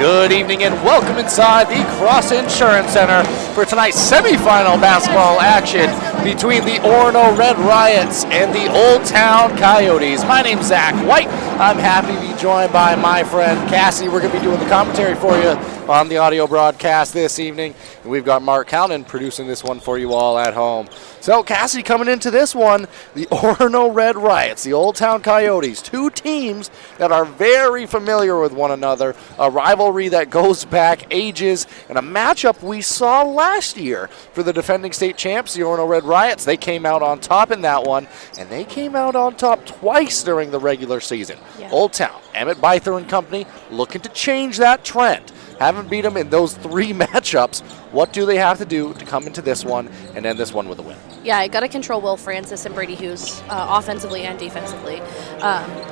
Good evening and welcome inside the Cross Insurance Center for tonight's semifinal basketball action between the Orono Red Riots and the Old Town Coyotes. My name's Zach White. I'm happy to be joined by my friend Cassie. We're going to be doing the commentary for you on the audio broadcast this evening. And we've got Mark Cownan producing this one for you all at home. So Cassie, coming into this one, the Orono Red Riots, the Old Town Coyotes, two teams that are very familiar with one another, a rivalry that goes back ages, and a matchup we saw last year for the defending state champs, the Orono Red Riots. They came out on top in that one, and they came out on top twice during the regular season. Yeah. Old Town, Emmett Byther and company, looking to change that trend. Haven't beat them in those three matchups. What do they have to do to come into this one and end this one with a win? Yeah, I got to control Will Francis and Brady Hughes offensively and defensively.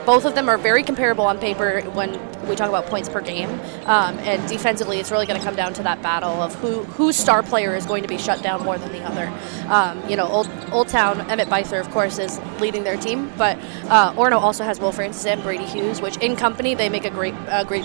Both of them are very comparable on paper when we talk about points per game. And defensively, it's really going to come down to that battle of whose star player is going to be shut down more than the other. Old Town, Emmett Byther, of course, is leading their team, but Orono also has Will Francis and Brady Hughes, which in company, they make a great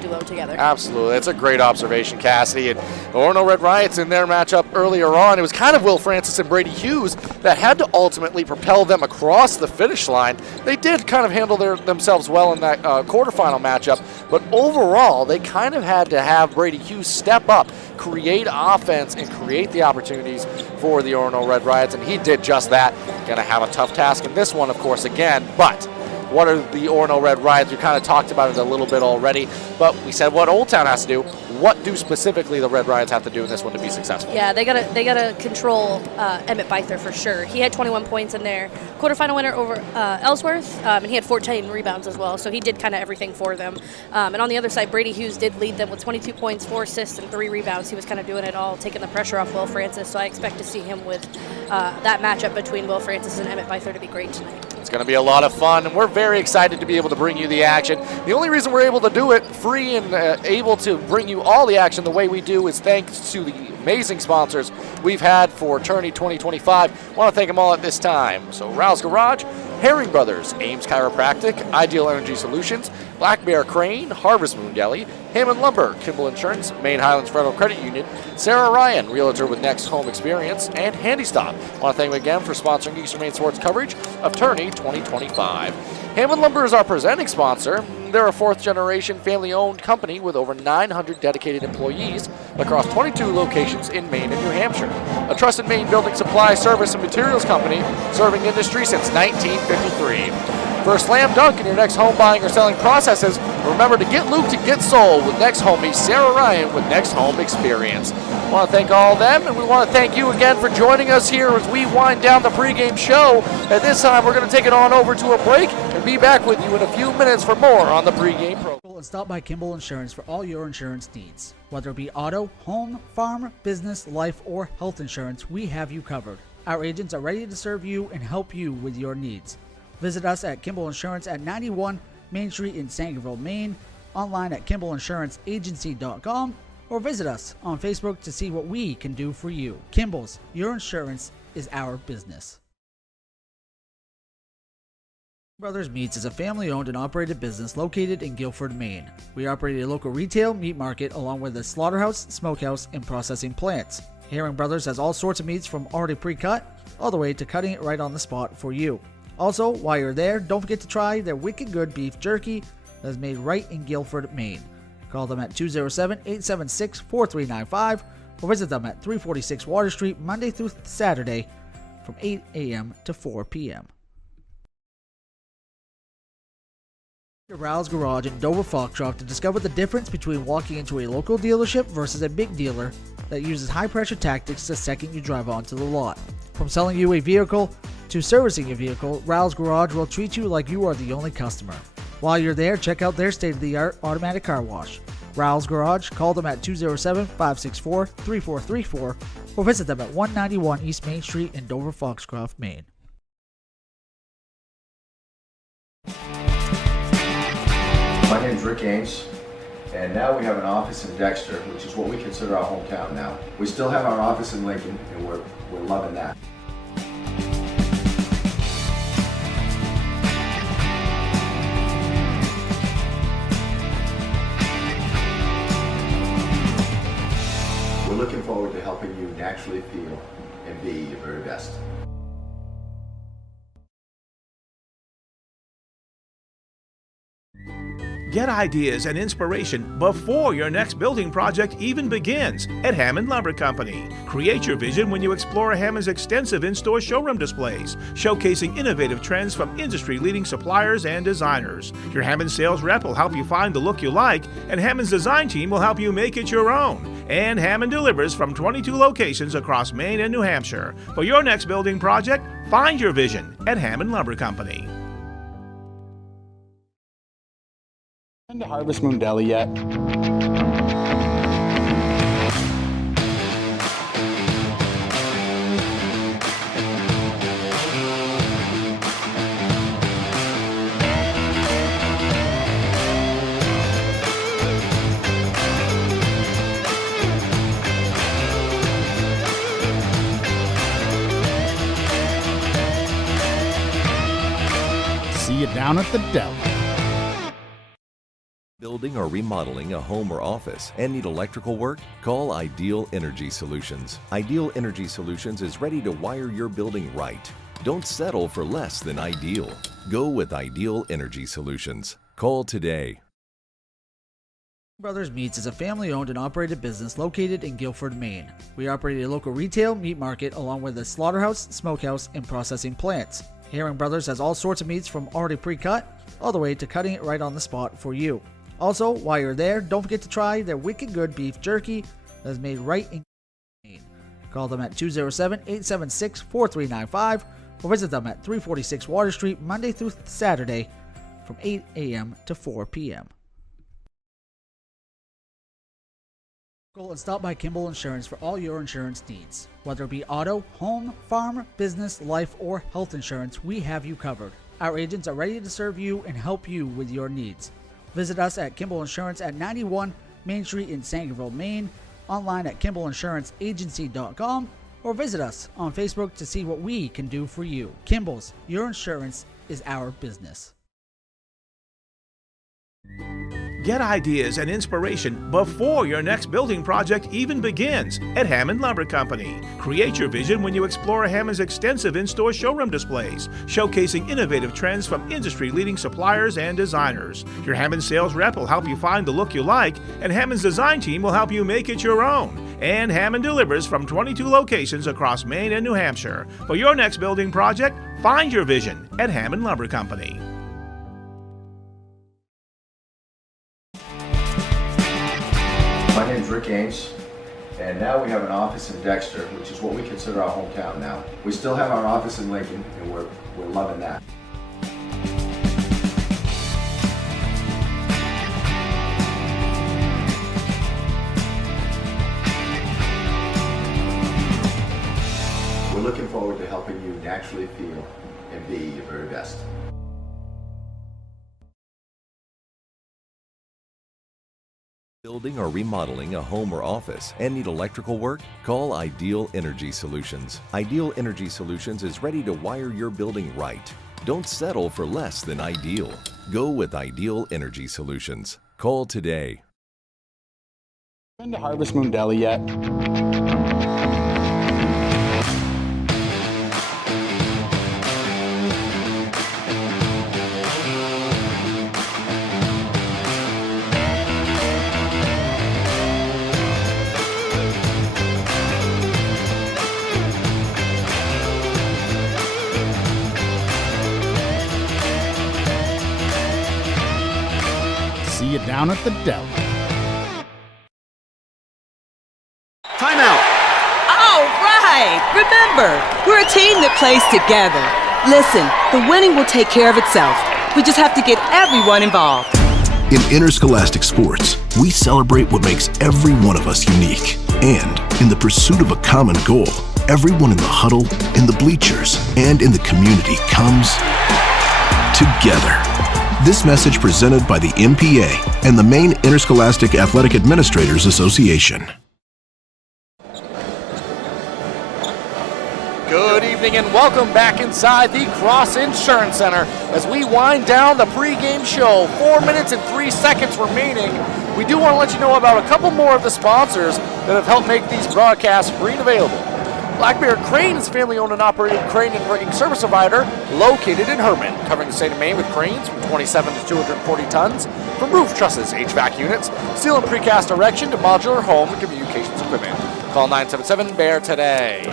duo together. Absolutely. That's a great observation, Cassidy. And Orono Red Riots in their matchup earlier on, it was kind of Will Francis and Brady Hughes that had to ultimately propel them across the finish line. They did kind of handle themselves well in that quarterfinal matchup, but overall, they kind of had to have Brady Hughes step up, create offense, and create the opportunities for the Orono Red Riots, and he did just that. Going to have a tough task in this one, of course, again, but what are the Orono Red Riots? We kind of talked about it a little bit already, but we said what Old Town has to do. What do specifically the Red Riots have to do in this one to be successful? Yeah, they gotta control Emmett Byther for sure. He had 21 points in their quarterfinal winner over Ellsworth, and he had 14 rebounds as well, so he did kind of everything for them. And on the other side, Brady Hughes did lead them with 22 points, 4 assists, and 3 rebounds. He was kind of doing it all, taking the pressure off Will Francis, so I expect to see him with that matchup between Will Francis and Emmett Byther to be great tonight. It's going to be a lot of fun, and we're very excited to be able to bring you the action. The only reason we're able to do it free and able to bring you all the action the way we do is thanks to the amazing sponsors we've had for Tourney 2025. I want to thank them all at this time. So Rouse Garage, Herring Brothers, Ames Chiropractic, Ideal Energy Solutions, Black Bear Crane, Harvest Moon Deli, Hammond Lumber, Kimball Insurance, Main Highlands Federal Credit Union, Sarah Ryan, Realtor with Next Home Experience, and Handy Stop. I want to thank them again for sponsoring Eastern Maine Sports coverage of Tourney 2025. Hammond Lumber is our presenting sponsor. They're a fourth-generation family-owned company with over 900 dedicated employees across 22 locations in Maine and New Hampshire. A trusted Maine building supply, service, and materials company serving industry since 1953. For a slam dunk in your next home buying or selling processes, remember to get looped and get sold with Next Homie Sarah Ryan with Next Home Experience. I want to thank all of them, and we want to thank you again for joining us here as we wind down the pregame show. At this time, we're going to take it on over to a break and be back with you in a few minutes for more on the pregame program. And stop by Kimball Insurance for all your insurance needs. Whether it be auto, home, farm, business, life, or health insurance, we have you covered. Our agents are ready to serve you and help you with your needs. Visit us at Kimball Insurance at 91 Main Street in Sangerville, Maine, online at KimballInsuranceAgency.com, or visit us on Facebook to see what we can do for you. Kimball's, your insurance is our business. Brothers Meats is a family-owned and operated business located in Guilford, Maine. We operate a local retail meat market along with a slaughterhouse, smokehouse, and processing plants. Herring Brothers has all sorts of meats from already pre-cut all the way to cutting it right on the spot for you. Also, while you're there, don't forget to try their wicked good beef jerky that is made right in Guilford, Maine. Call them at 207-876-4395 or visit them at 346 Water Street Monday through Saturday from 8 a.m. to 4 p.m. Rouse Garage in Dover Foxcroft to discover the difference between walking into a local dealership versus a big dealer that uses high-pressure tactics the second you drive onto the lot. From selling you a vehicle to servicing your vehicle, Rouse Garage will treat you like you are the only customer. While you're there, check out their state-of-the-art automatic car wash. Rouse Garage, call them at 207-564-3434 or visit them at 191 East Main Street in Dover Foxcroft, Maine. My name is Rick Ames, and now we have an office in Dexter, which is what we consider our hometown now. We still have our office in Lincoln, and we're loving that. naturally feel and be your very best. Get ideas and inspiration before your next building project even begins at Hammond Lumber Company. Create your vision when you explore Hammond's extensive in-store showroom displays, showcasing innovative trends from industry-leading suppliers and designers. Your Hammond sales rep will help you find the look you like, and Hammond's design team will help you make it your own. And Hammond delivers from 22 locations across Maine and New Hampshire. For your next building project, find your vision at Hammond Lumber Company. Been to Harvest Moon Deli yet? See you down at the deli. Building or remodeling a home or office and need electrical work? Call Ideal Energy Solutions. Ideal Energy Solutions is ready to wire your building right. Don't settle for less than ideal. Go with Ideal Energy Solutions. Call today. Brothers Meats is a family-owned and operated business located in Guilford, Maine. We operate a local retail meat market along with a slaughterhouse, smokehouse, and processing plants. Herring Brothers has all sorts of meats from already pre-cut all the way to cutting it right on the spot for you. Also, while you're there, don't forget to try their wicked good beef jerky that is made right in Maine. Call them at 207-876-4395 or visit them at 346 Water Street Monday through Saturday from 8 a.m. to 4 p.m. Go and stop by Kimball Insurance for all your insurance needs. Whether it be auto, home, farm, business, life, or health insurance, we have you covered. Our agents are ready to serve you and help you with your needs. Visit us at Kimball Insurance at 91 Main Street in Sangerville, Maine, online at KimballInsuranceAgency.com, or visit us on Facebook to see what we can do for you. Kimball's, your insurance is our business. Get ideas and inspiration before your next building project even begins at Hammond Lumber Company. Create your vision when you explore Hammond's extensive in-store showroom displays, showcasing innovative trends from industry-leading suppliers and designers. Your Hammond sales rep will help you find the look you like, and Hammond's design team will help you make it your own. And Hammond delivers from 22 locations across Maine and New Hampshire. For your next building project, find your vision at Hammond Lumber Company. My name is Rick Ames, and now we have an office in Dexter, which is what we consider our hometown now. We still have our office in Lincoln, and we're loving that. We're looking forward to helping you naturally feel and be your very best. Building or remodeling a home or office and need electrical work? Call Ideal Energy Solutions. Ideal Energy Solutions is ready to wire your building right. Don't settle for less than ideal. Go with Ideal Energy Solutions. Call today. Been to Harvest Moon Deli yet? See you down at the deli. Timeout. All right. Remember, we're a team that plays together. Listen, the winning will take care of itself. We just have to get everyone involved. In interscholastic sports, we celebrate what makes every one of us unique. And in the pursuit of a common goal, everyone in the huddle, in the bleachers, and in the community comes together. This message presented by the MPA and the Maine Interscholastic Athletic Administrators Association. Good evening. evening and welcome back inside the Cross Insurance Center as we wind down the pregame show. 4 minutes and 3 seconds remaining. We do want to let you know about a couple more of the sponsors that have helped make these broadcasts free and available. Black Bear Crane is a family-owned and operated crane and rigging service provider located in Herman, covering the state of Maine with cranes from 27 to 240 tons, from roof trusses, HVAC units, steel and precast erection to modular home and communications equipment. Call 977-BEAR today.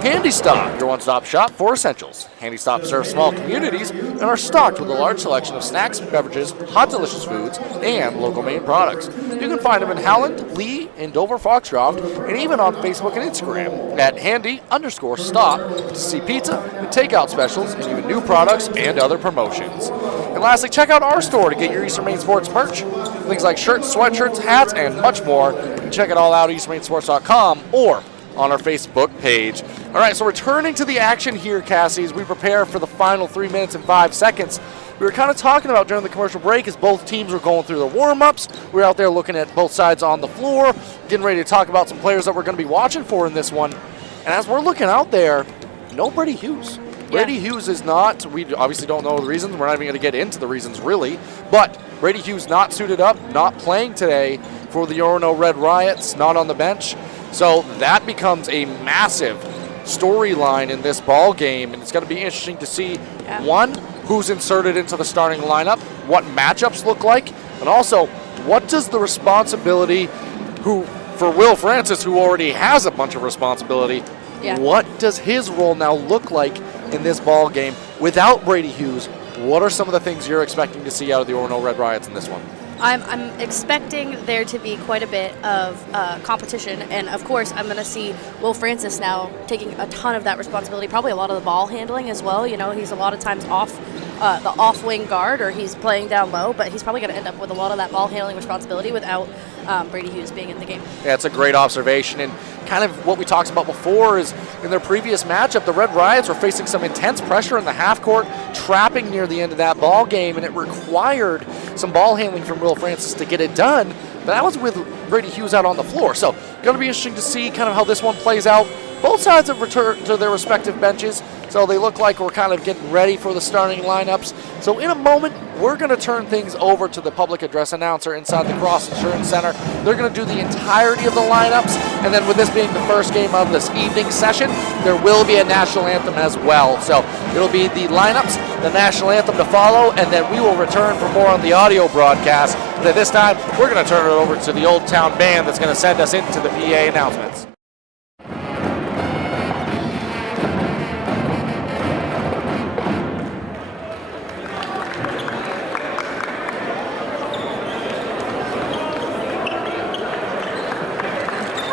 Handy Stop, your one-stop shop for essentials. Handy Stop serves small communities and are stocked with a large selection of snacks, beverages, hot delicious foods, and local Maine products. You can find them in Howland, Lee, and Dover Foxcroft, and even on Facebook and Instagram at handy_stop to see pizza and takeout specials and even new products and other promotions. And lastly, check out our store to get your Eastern Maine Sports merch. Things like shirts, sweatshirts, hats, and much more. You can check it all out at easternmainesports.com or on our Facebook page. All right, so returning to the action here, Cassie, as we prepare for the final 3 minutes and 5 seconds. We were kind of talking about during the commercial break as both teams were going through their warm-ups. We were out there looking at both sides on the floor, getting ready to talk about some players that we're going to be watching for in this one. And as we're looking out there, no Brady Hughes. Brady Hughes is not, we obviously don't know the reasons. We're not even going to get into the reasons really. But Brady Hughes not suited up, not playing today for the Orono Red Riots, not on the bench. So that becomes a massive storyline in this ball game, and it's going to be interesting to see, one, who's inserted into the starting lineup, what matchups look like, and also what does the responsibility, for Will Francis, who already has a bunch of responsibility, what does his role now look like in this ball game without Brady Hughes? What are some of the things you're expecting to see out of the Orono Red Riots in this one? I'm expecting there to be quite a bit of competition, and of course I'm going to see Will Francis now taking a ton of that responsibility, probably a lot of the ball handling as well. You know, he's a lot of times off the off-wing guard, or he's playing down low, but he's probably going to end up with a lot of that ball handling responsibility without Brady Hughes being in the game. Yeah, it's a great observation, and kind of what we talked about before is in their previous matchup, the Red Riots were facing some intense pressure in the half court, trapping near the end of that ball game, and it required some ball handling from Will Francis to get it done. But that was with Brady Hughes out on the floor. So going to be interesting to see kind of how this one plays out. Both sides have returned to their respective benches, so they look like we're kind of getting ready for the starting lineups. So in a moment, we're going to turn things over to the public address announcer inside the Cross Insurance Center. They're going to do the entirety of the lineups, and then with this being the first game of this evening session, there will be a national anthem as well. So it'll be the lineups, the national anthem to follow, and then we will return for more on the audio broadcast. But this time, we're going to turn it over to the Old Town Band that's going to send us into the PA announcements.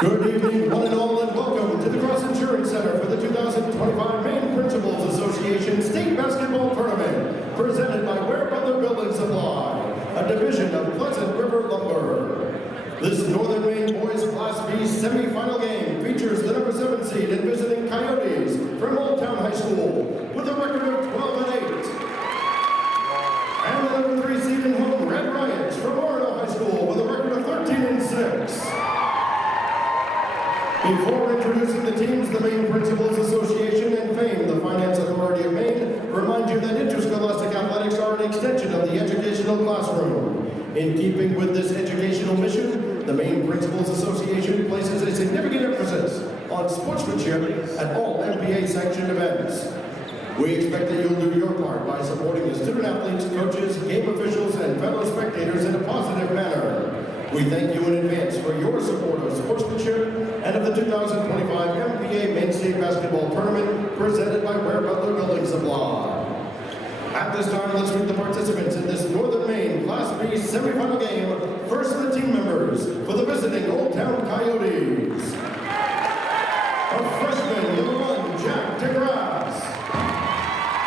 Good evening, one and all, and welcome to the Cross Insurance Center for the 2025 Maine Principals Association State Basketball Tournament, presented by Ware Butler Building Supply, a division of Pleasant River Lumber. This Northern Maine Boys Class B semifinal game features the number 7 seed and visiting Coyotes from Old Town High School with a record of 12-8. And the number 3 seed and home Red Riots from Orono High School with a record of 13-6. Before introducing the teams, the Maine Principals Association and FAME, the Finance Authority of Maine, remind you that interscholastic athletics are an extension of the educational classroom. In keeping with this educational mission, the Maine Principals Association places a significant emphasis on sportsmanship at all MPA-sanctioned events. We expect that you'll do your part by supporting the student athletes, coaches, game officials, and fellow spectators in a positive manner. We thank you in advance for your support of sportsmanship and of the 2025 MPA Maine State Basketball Tournament presented by Ware Butler Building Supply. At this time, let's meet the participants in this Northern Maine Class B semifinal game. First, the team members for the visiting Old Town Coyotes. A freshman, number 1, Jack DeGrasse.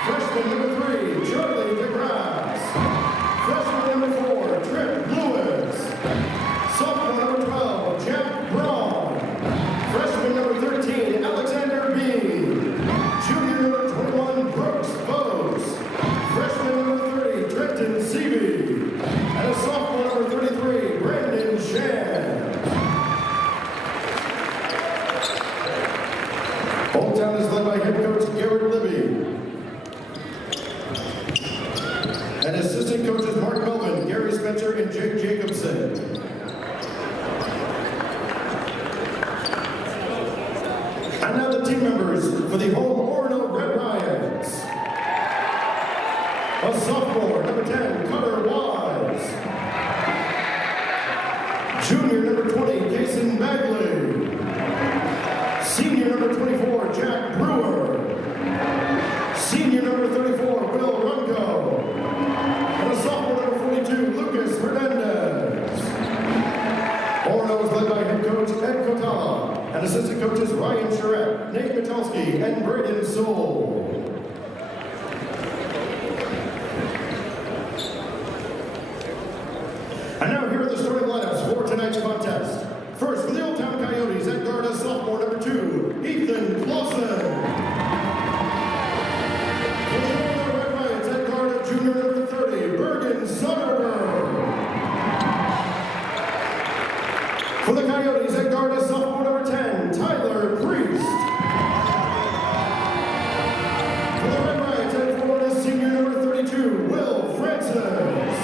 Freshman, number 3, Charlie DeGrasse. Freshman, number 4, Trip Lewis. Sophomore number 12, Jack Braun. Freshman number 13, Alexander Bean. Junior number 21, Brooks Bose. Freshman number 30, Trenton Seavey. And a sophomore number and Jake Jacobson. And now the team members for the home Orono Red Riots. A sophomore, number 10, Cutter Wise. Junior, number 20, Jason Bagley. Senior, number 24, Jack Brewer. Senior, number 34, Will Runco. And a sophomore, number 42, Lucas Hernandez. Orono is led by head coach Ed Kotala and assistant coaches Ryan Charette, Nate Mitalski, and Braden Soule. And now here are the starting lineups for tonight's contest. First, for the Old Town Coyotes, at guard is sophomore number 2, Ethan Clausen. For the Orono Red Riots, at guard junior number 30, Bergen Soderberg. For the Coyotes, at guard is sophomore number 10, Tyler Priest. For the Red Riots, at forward is senior number 32, Will Francis.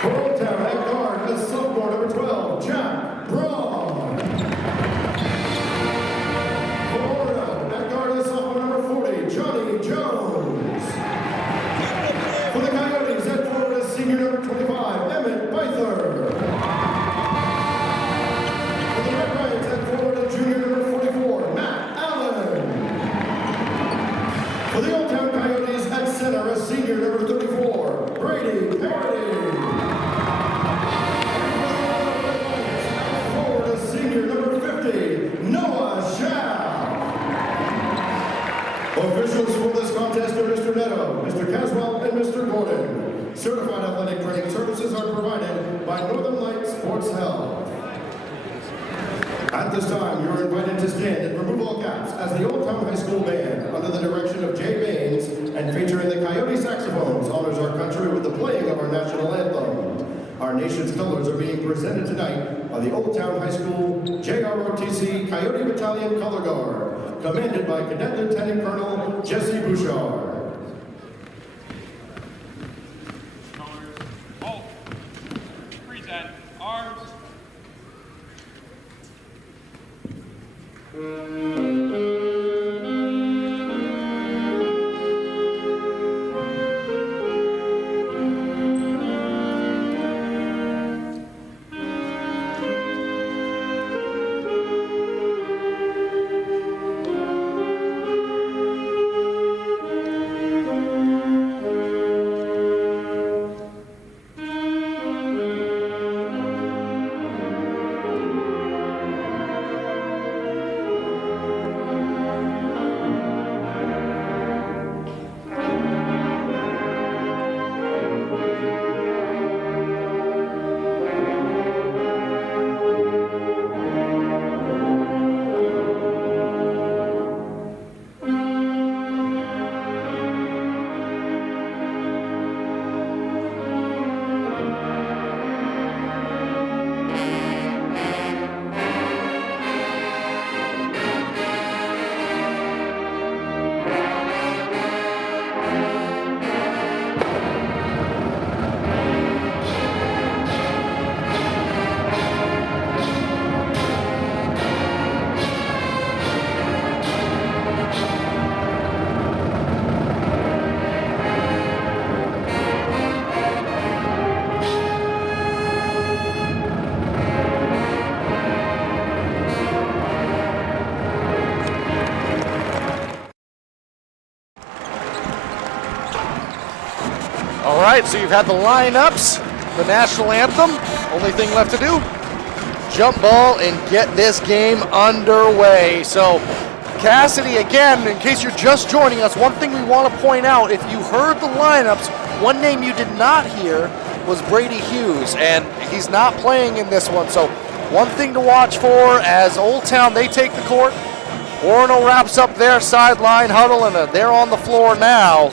For Old Town, at guard is sophomore number 12, Jack Braun. For Orono, at guard is sophomore number 40, Johnny Jones. For the Coyotes, at forward is senior number 25, Emmett Beither. For the Red Riots, at forward is junior number 44, Matt Allen. For the Old Town Coyotes, at center is senior number 34, Brady Parody. Senior number 50, Noah Schaff. Officials for this contest are Mr. Netto, Mr. Caswell, and Mr. Gordon. Certified athletic training services are provided by Northern Light Sports Health. At this time, you are invited to stand and remove all caps as the Old Town High School Band, under the direction of Jay Baines and featuring the Coyote saxophones, honors our country with the playing of our national anthem. Our nation's colors are being presented tonight by the Old Town High School JROTC Coyote Battalion Color Guard, commanded by Cadet Lieutenant Colonel Jesse Bouchard. Colors, halt, present, arms. All right, so you've had the lineups, the national anthem. Only thing left to do, jump ball and get this game underway. So Cassidy, again, in case you're just joining us, one thing we want to point out, if you heard the lineups, one name you did not hear was Brady Hughes, and he's not playing in this one. So one thing to watch for as Old Town, they take the court. Orono wraps up their sideline huddle, and they're on the floor now.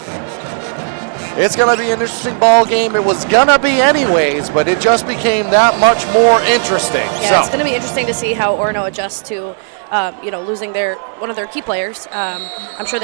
It's going to be an interesting ball game. It was going to be anyways, but it just became that much more interesting. Yeah, it's going to be interesting to see how Orono adjusts to, losing one of their key players. I'm sure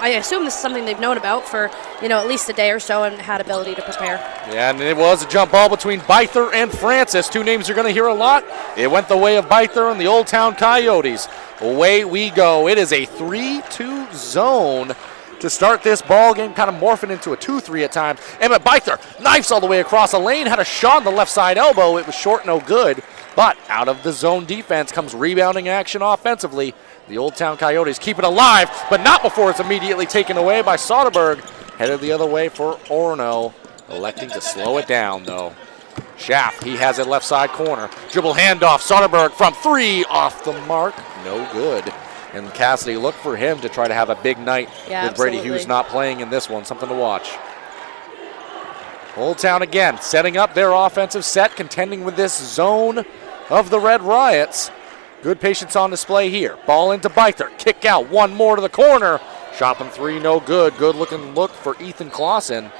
I assume this is something they've known about for, at least a day or so and had ability to prepare. Yeah, and it was a jump ball between Byther and Francis, two names you're going to hear a lot. It went the way of Byther and the Old Town Coyotes. Away we go. It is a 3-2 zone to start this ball game, kind of morphing into a 2-3 at times. Emmett Byther knifes all the way across the lane, had a shot on the left side elbow. It was short, no good. But out of the zone defense comes rebounding action offensively. The Old Town Coyotes keep it alive, but not before it's immediately taken away by Soderberg. Headed the other way for Orono, electing to slow it down, though. Schaff, he has it left side corner. Dribble handoff, Soderberg from 3, off the mark, no good. And Cassidy looked for him to try to have a big night with Brady Hughes not playing in this one. Something to watch. Old Town again, setting up their offensive set, contending with this zone of the Red Riots. Good patience on display here. Ball into Byther. Kick out. One more to the corner. Shot from 3, no good. Good looking look for Ethan Clausen.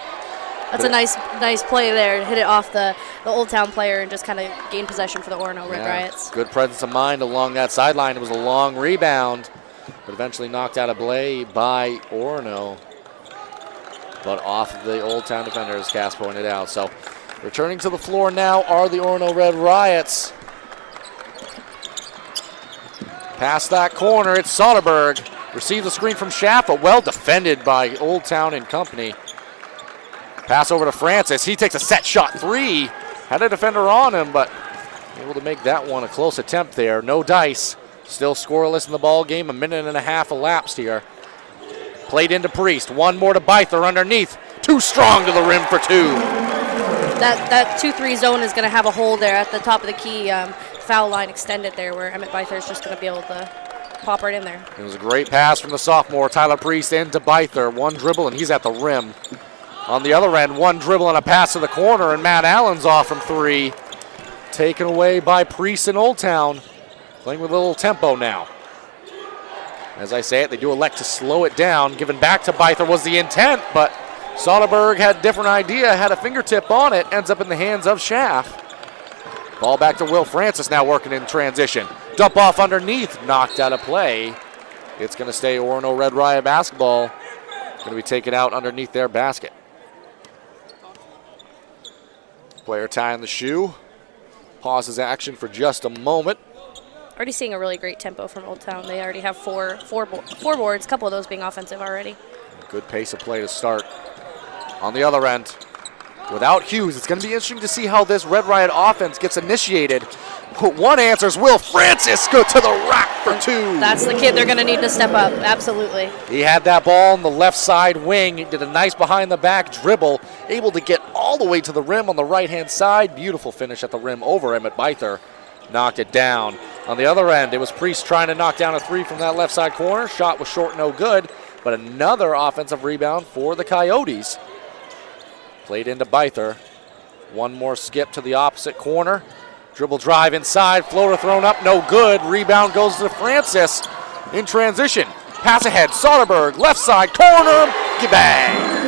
That's a nice play there. Hit it off the Old Town player and just kind of gain possession for the Orono Red Riots. Good presence of mind along that sideline. It was a long rebound, but eventually knocked out of play by Orono. But off of the Old Town defender, as Cass pointed out. So returning to the floor now are the Orono Red Riots. Past that corner, it's Soderberg. Receives the screen from Schaff, but well defended by Old Town and company. Pass over to Francis. He takes a set shot 3. Had a defender on him, but able to make that one a close attempt there. No dice. Still scoreless in the ball game. A minute and a half elapsed here. Played into Priest. One more to Byther underneath. Too strong to the rim for 2. That 2-3 zone is going to have a hole there at the top of the key. Foul line extended there where Emmett Byther is just going to be able to pop right in there. It was a great pass from the sophomore, Tyler Priest, into Byther. One dribble, and he's at the rim. On the other end, one dribble and a pass to the corner, and Matt Allen's off from 3. Taken away by Priest and Old Town. Playing with a little tempo now. As I say it, they do elect to slow it down. Given back to Byther was the intent, but Soderberg had a different idea, had a fingertip on it, ends up in the hands of Schaff. Ball back to Will Francis now working in transition. Dump off underneath, knocked out of play. It's going to stay Orono Red Riot basketball. Going to be taken out underneath their basket. Player tying the shoe. Pauses action for just a moment. Already seeing a really great tempo from Old Town. They already have four boards, a couple of those being offensive already. Good pace of play to start. On the other end, without Hughes, it's going to be interesting to see how this Red Riot offense gets initiated. One answer is Will Francis go to the rack for 2. That's the kid they're going to need to step up, absolutely. He had that ball on the left side wing, did a nice behind the back dribble, able to get all the way to the rim on the right-hand side. Beautiful finish at the rim over Emmett Byther. Knocked it down. On the other end, it was Priest trying to knock down a 3 from that left side corner. Shot was short, no good, but another offensive rebound for the Coyotes. Played into Byther. One more skip to the opposite corner. Dribble drive inside, floater thrown up, no good. Rebound goes to Francis in transition. Pass ahead, Soderberg, left side corner, bang!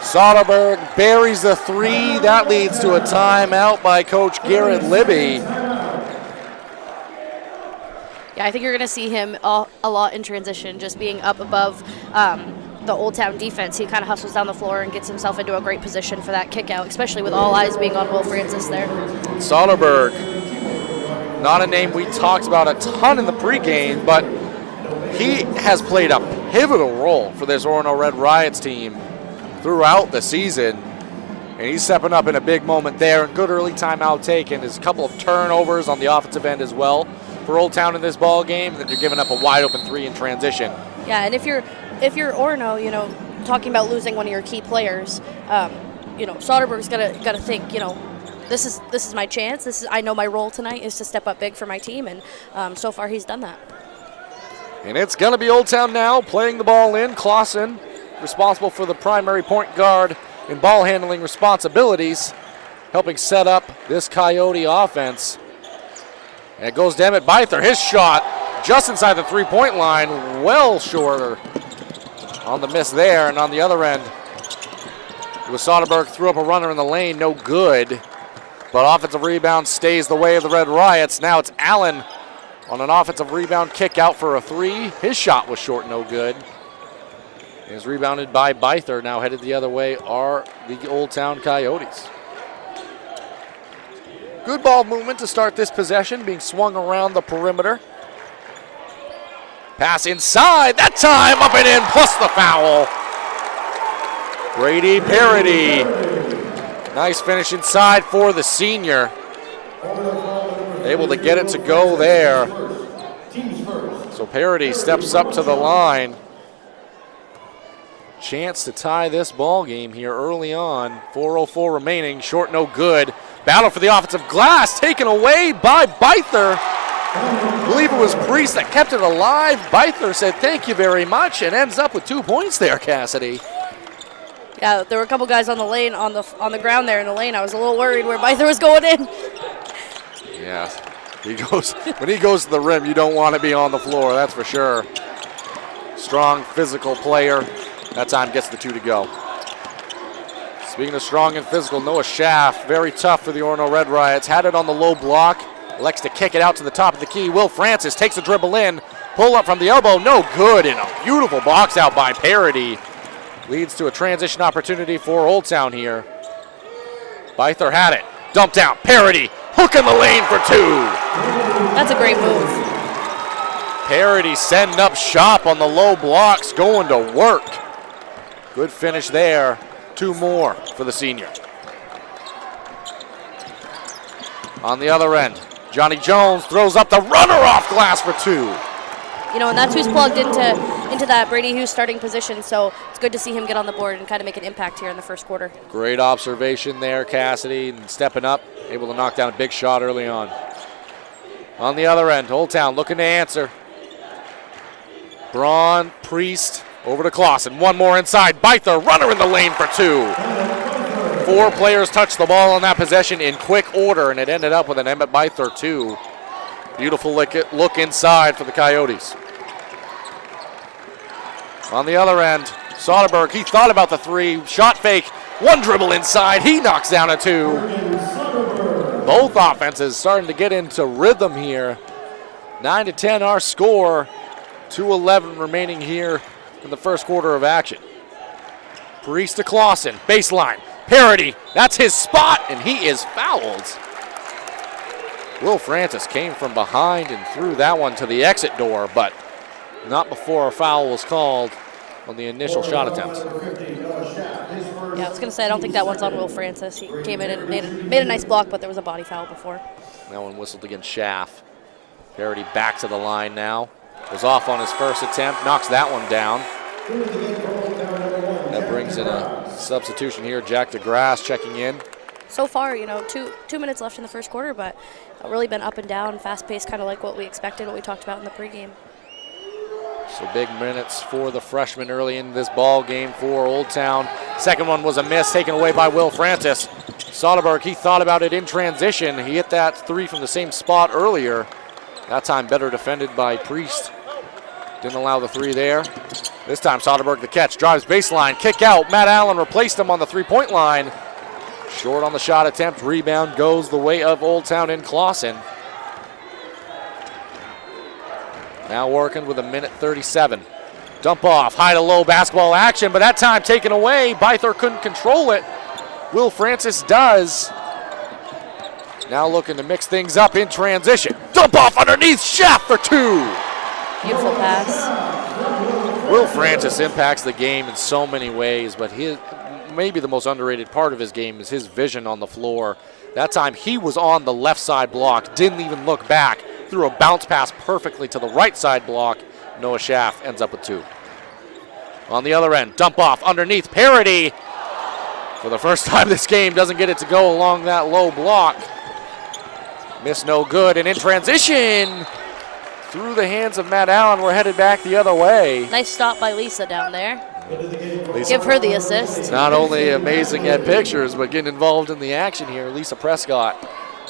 Soderberg buries the 3. That leads to a timeout by Coach Garrett Libby. Yeah, I think you're going to see him a lot in transition, just being up above the Old Town defense. He kind of hustles down the floor and gets himself into a great position for that kick out, especially with all eyes being on Will Francis there. Soderberg, not a name we talked about a ton in the pregame, but he has played a pivotal role for this Orono Red Riots team throughout the season. And he's stepping up in a big moment there, and good early timeout taken. There's a couple of turnovers on the offensive end as well for Old Town in this ball game, and then they're giving up a wide open 3 in transition. Yeah, and if you're Orono, talking about losing one of your key players, Soderberg's gotta think, this is my chance. I know my role tonight is to step up big for my team, and so far he's done that. And it's gonna be Old Town now playing the ball in. Clausen responsible for the primary point guard and ball handling responsibilities, helping set up this Coyote offense. And it goes to Emmett Byther. His shot just inside the 3-point line, well shorter on the miss there. And on the other end, it was Soderberg threw up a runner in the lane, no good. But offensive rebound stays the way of the Red Riots. Now it's Allen on an offensive rebound kick out for a three. His shot was short, no good. Is rebounded by Byther, now headed the other way are the Old Town Coyotes. Good ball movement to start this possession, being swung around the perimeter. Pass inside, that time up and in, plus the foul. Brady Parody. Nice finish inside for the senior. Able to get it to go there. So Parody steps up to the line. Chance to tie this ball game here early on. 4:04 remaining, short no good. Battle for the offensive glass, taken away by Byther. I believe it was Priest that kept it alive. Byther said thank you very much and ends up with 2 points there, Cassidy. Yeah, there were a couple guys on the lane, on the ground there in the lane. I was a little worried where Byther was going in. Yeah, when he goes to the rim, you don't want to be on the floor, that's for sure. Strong, physical player. That time gets the 2 to go. Speaking of strong and physical, Noah Schaff, very tough for the Orono Red Riots. Had it on the low block. Elects to kick it out to the top of the key. Will Francis takes a dribble in. Pull up from the elbow, no good. And a beautiful box out by Parody. Leads to a transition opportunity for Old Town here. Byther had it. Dumped out. Parody. Hook in the lane for 2. That's a great move. Parody setting up shop on the low blocks, going to work. Good finish there. 2 more for the senior. On the other end, Johnny Jones throws up the runner off glass for 2. You know, and that's who's plugged into that Brady Hughes starting position, so it's good to see him get on the board and kind of make an impact here in the first quarter. Great observation there, Cassidy, and stepping up, able to knock down a big shot early on. On the other end, Old Town looking to answer. Braun, Priest, over to Clausen. One more inside. Byther, runner in the lane for 2. 4 players touched the ball on that possession in quick order, and it ended up with an Emmett Byther 2. Beautiful look inside for the Coyotes. On the other end, Soderberg, he thought about the 3. Shot fake, 1 dribble inside. He knocks down a 2. Both offenses starting to get into rhythm here. 9-10 our score. 2:11 remaining here in the first quarter of action. Priest to Clausen, baseline. Parody, that's his spot, and he is fouled. Will Francis came from behind and threw that one to the exit door, but not before a foul was called on the initial shot attempt. Yeah, I was going to say, I don't think that one's on Will Francis. He came in and made a nice block, but there was a body foul before. That one whistled against Schaff. Parody back to the line now. Was off on his first attempt, knocks that one down. That brings in a substitution here. Jack DeGrasse checking in. So far, you know, two minutes left in the first quarter, but really been up and down, fast-paced, kind of like what we expected, what we talked about in the pregame. So big minutes for the freshman early in this ball game for Old Town. Second one was a miss, taken away by Will Francis. Soderberg, he thought about it in transition. He hit that 3 from the same spot earlier. That time better defended by Priest. Didn't allow the 3 there. This time Soderberg the catch, drives baseline, kick out. Matt Allen replaced him on the 3-point line. Short on the shot attempt, rebound goes the way of Old Town in Clausen. Now working with 1:37. Dump off, high to low basketball action, but that time taken away. Byther couldn't control it. Will Francis does. Now looking to mix things up in transition. Dump off underneath, Schaff for 2. Beautiful pass. Will Francis impacts the game in so many ways, but maybe the most underrated part of his game is his vision on the floor. That time he was on the left side block, didn't even look back, threw a bounce pass perfectly to the right side block. Noah Schaff ends up with 2. On the other end, dump off underneath, Parody. For the first time this game, doesn't get it to go along that low block. Miss no good, and in transition, through the hands of Matt Allen, we're headed back the other way. Nice stop by Lisa down there. Give her the assist. Not only amazing at pictures, but getting involved in the action here. Lisa Prescott.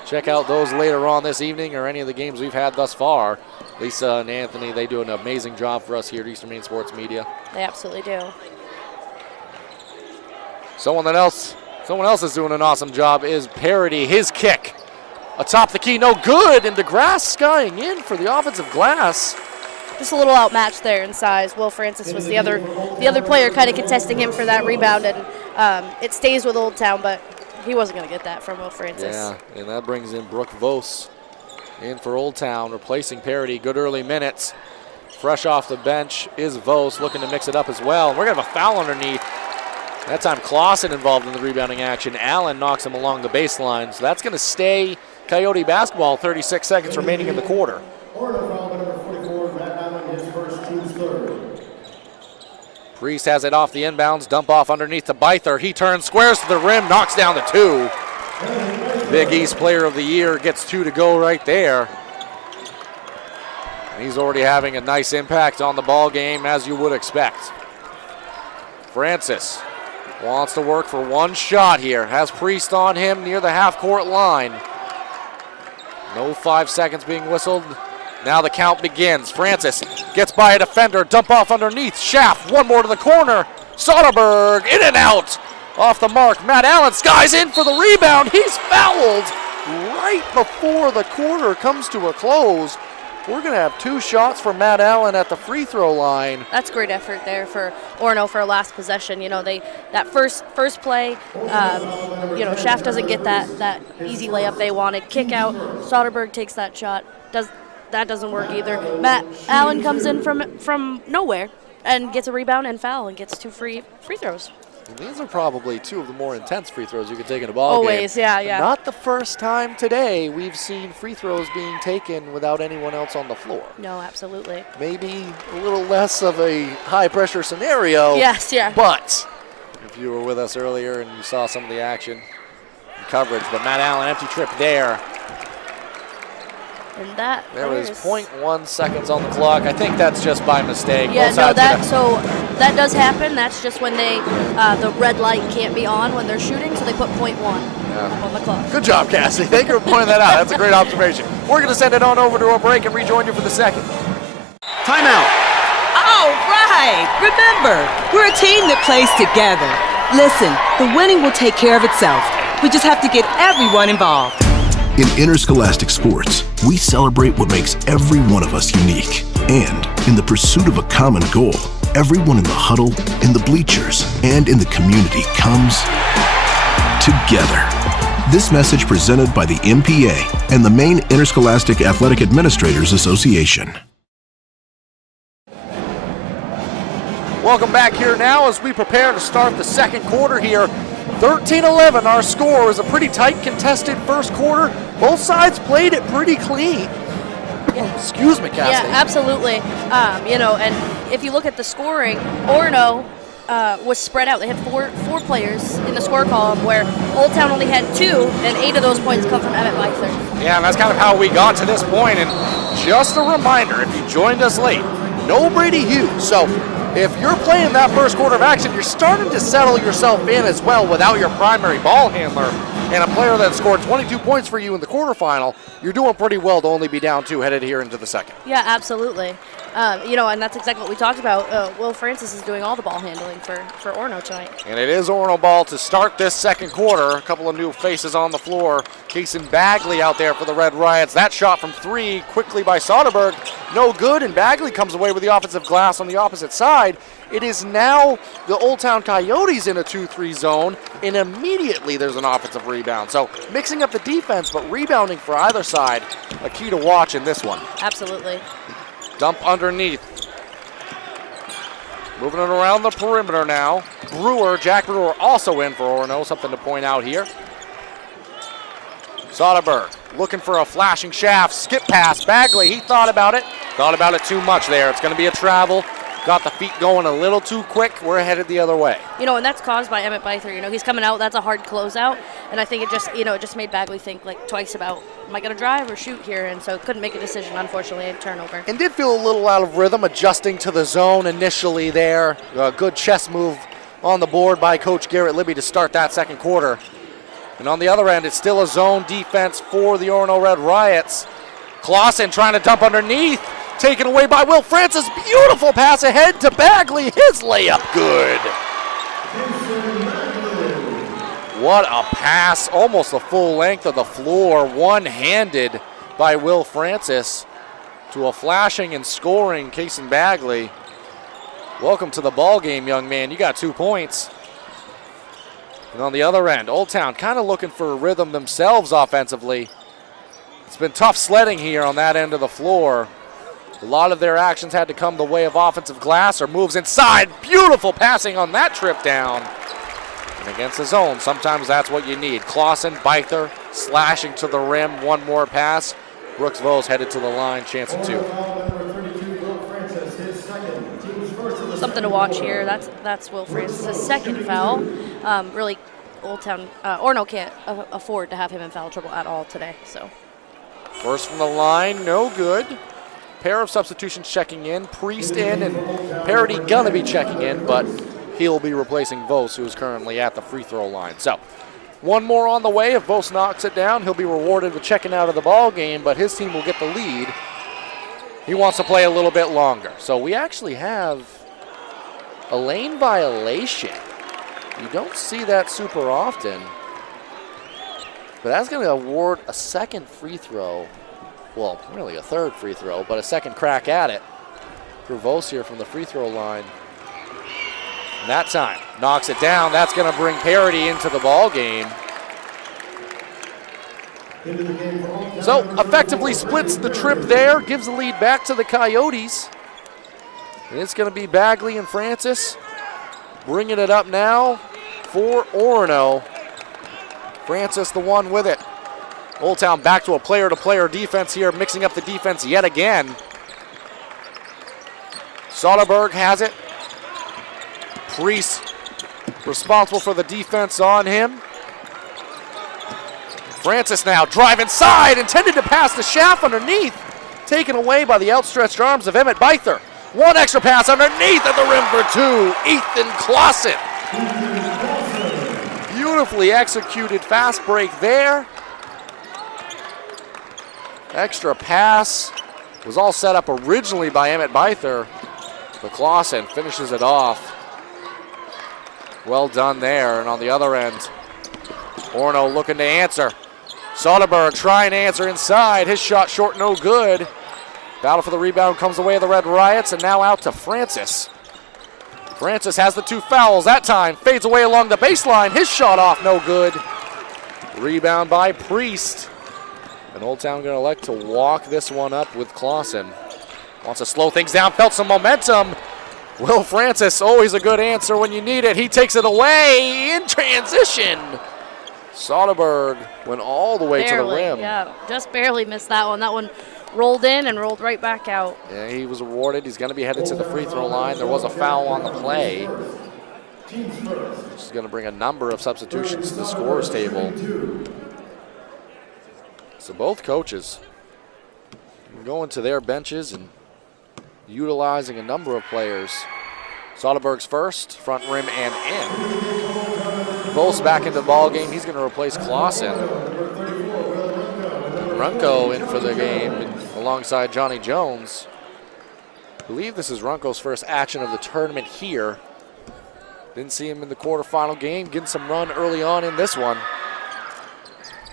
Check out those later on this evening or any of the games we've had thus far. Lisa and Anthony, they do an amazing job for us here at Eastern Maine Sports Media. They absolutely do. Someone else is doing an awesome job is Parody. His kick atop the key, no good, and DeGrasse skying in for the offensive glass. Just a little outmatched there in size. Will Francis was the other player kind of contesting him for that rebound, and it stays with Old Town, but he wasn't going to get that from Will Francis. Yeah, and that brings in Brooke Vos in for Old Town, replacing Parity. Good early minutes. Fresh off the bench is Vos, looking to mix it up as well. We're going to have a foul underneath. That time Clausen involved in the rebounding action. Allen knocks him along the baseline, so that's going to stay Coyote basketball. 36 seconds remaining in the quarter. Priest has it off the inbounds, dump off underneath to Byther. He turns, squares to the rim, knocks down the two. Big East Player of the Year gets 2 to go right there. He's already having a nice impact on the ball game, as you would expect. Francis wants to work for one shot here. Has Priest on him near the half-court line. No 5 seconds being whistled. Now the count begins. Francis gets by a defender, dump off underneath. Schaff, one more to the corner. Soderberg, in and out. Off the mark, Matt Allen skies in for the rebound. He's fouled right before the quarter comes to a close. We're going to have 2 shots for Matt Allen at the free throw line. That's great effort there for Orono for a last possession. You know, that first play, Schaff doesn't get that easy layup they wanted. Kick out, Soderberg takes that shot. That doesn't work either. Matt Allen comes in from nowhere and gets a rebound and foul and gets 2 free throws. And these are probably 2 of the more intense free throws you could take in a ball game. Always, yeah. Not the first time today we've seen free throws being taken without anyone else on the floor. No, absolutely. Maybe a little less of a high-pressure scenario. Yes, yeah. But if you were with us earlier and you saw some of the action and coverage, but Matt Allen, empty trip there. And there was 0.1 seconds on the clock. I think that's just by mistake. Yeah, no, that does happen. That's just when the red light can't be on when they're shooting, so they put 0.1 on the clock. Good job, Cassie. Thank you for pointing that out. That's a great observation. We're going to send it on over to a break and rejoin you for the second. Timeout. All right. Remember, we're a team that plays together. Listen, the winning will take care of itself. We just have to get everyone involved. In interscholastic sports, we celebrate what makes every one of us unique. And in the pursuit of a common goal, everyone in the huddle, in the bleachers, and in the community comes together. This message presented by the MPA and the Maine Interscholastic Athletic Administrators Association. Welcome back here now as we prepare to start the second quarter here. 13-11, our score. It was a pretty tight, contested first quarter. Both sides played it pretty clean. Yeah. Excuse me, Cassie. Yeah, absolutely. And if you look at the scoring, Orono was spread out. They had four players in the score column, where Old Town only had 2, and 8 of those points come from Emmett Byther. Yeah, and that's kind of how we got to this point. And just a reminder, if you joined us late, no Brady Hughes. So if you're playing that first quarter of action, you're starting to settle yourself in as well without your primary ball handler and a player that scored 22 points for you in the quarterfinal. You're doing pretty well to only be down 2 headed here into the second. Yeah, absolutely. And that's exactly what we talked about. Will Francis is doing all the ball handling for Orono tonight. And it is Orono ball to start this second quarter. A couple of new faces on the floor. Kason Bagley out there for the Red Riots. That shot from 3 quickly by Soderberg. No good, and Bagley comes away with the offensive glass on the opposite side. It is now the Old Town Coyotes in a 2-3 zone, and immediately there's an offensive rebound. So mixing up the defense, but rebounding for either side, a key to watch in this one. Absolutely. Dump underneath. Moving it around the perimeter now. Jack Brewer also in for Orono, something to point out here. Soderberg looking for a flashing shaft, skip pass. Bagley, he thought about it too much there. It's going to be a travel. Got the feet going a little too quick. We're headed the other way. And that's caused by Emmett Byther. He's coming out. That's a hard closeout. And I think it just made Bagley think twice about, am I going to drive or shoot here? And so couldn't make a decision, unfortunately, a turnover. And did feel a little out of rhythm adjusting to the zone initially there. A good chess move on the board by Coach Garrett Libby to start that second quarter. And on the other end, it's still a zone defense for the Orono Red Riots. Clausen trying to dump underneath. Taken away by Will Francis. Beautiful pass ahead to Bagley. His layup good. What a pass, almost the full length of the floor, one-handed by Will Francis to a flashing and scoring Kason Bagley. Welcome to the ball game, young man. You got 2 points. And on the other end, Old Town kind of looking for a rhythm themselves offensively. It's been tough sledding here on that end of the floor. A lot of their actions had to come the way of offensive glass or moves inside. Beautiful passing on that trip down. And against the zone, sometimes that's what you need. Clausen, Beither, slashing to the rim. One more pass. Brooks Vos headed to the line, chance of 2. Something to watch here. That's Will Francis' second foul. Really, Old Town, Orono can't afford to have him in foul trouble at all today. So, first from the line, no good. Pair of substitutions checking in. Priest in and Parody gonna be checking in, but he'll be replacing Vos, who is currently at the free throw line. So, one more on the way. If Vos knocks it down, he'll be rewarded with checking out of the ball game, but his team will get the lead. He wants to play a little bit longer. So we actually have a lane violation. You don't see that super often. But that's going to award a second free throw. Well, really a third free throw, but a second crack at it for Vos here from the free throw line. And that time, knocks it down. That's going to bring Parody into the ball game. So effectively splits the trip there, gives the lead back to the Coyotes. And it's going to be Bagley and Francis bringing it up now for Orono. Francis the one with it. Old Town back to a player-to-player defense here, mixing up the defense yet again. Soderberg has it. Priest responsible for the defense on him. Francis now drive inside, intended to pass the shaft underneath. Taken away by the outstretched arms of Emmett Beither. One extra pass underneath at the rim for 2. Ethan Clausen. Beautifully executed fast break there. Extra pass was all set up originally by Emmett Beither, but Clausen finishes it off. Well done there. And on the other end, Orono looking to answer. Soderberg trying to answer inside. His shot short, no good. Battle for the rebound comes away of the Red Riots, and now out to Francis. Francis has the 2 fouls. That time fades away along the baseline. His shot off, no good. Rebound by Priest. And Old Town going to elect to walk this one up with Clausen. Wants to slow things down, felt some momentum. Will Francis, always a good answer when you need it. He takes it away in transition. Soderberg went all the way to the rim. Yeah, just barely missed that one. That one rolled in and rolled right back out. Yeah, he was awarded. He's going to be headed to the free throw line. There was a foul on the play, which is going to bring a number of substitutions to the scorer's table. So both coaches going to their benches and utilizing a number of players. Soderberg's first, front rim and in. Vos back into the ball game. He's going to replace Clausen. Runko in for the game alongside Johnny Jones. I believe this is Runko's first action of the tournament here. Didn't see him in the quarterfinal game, getting some run early on in this one.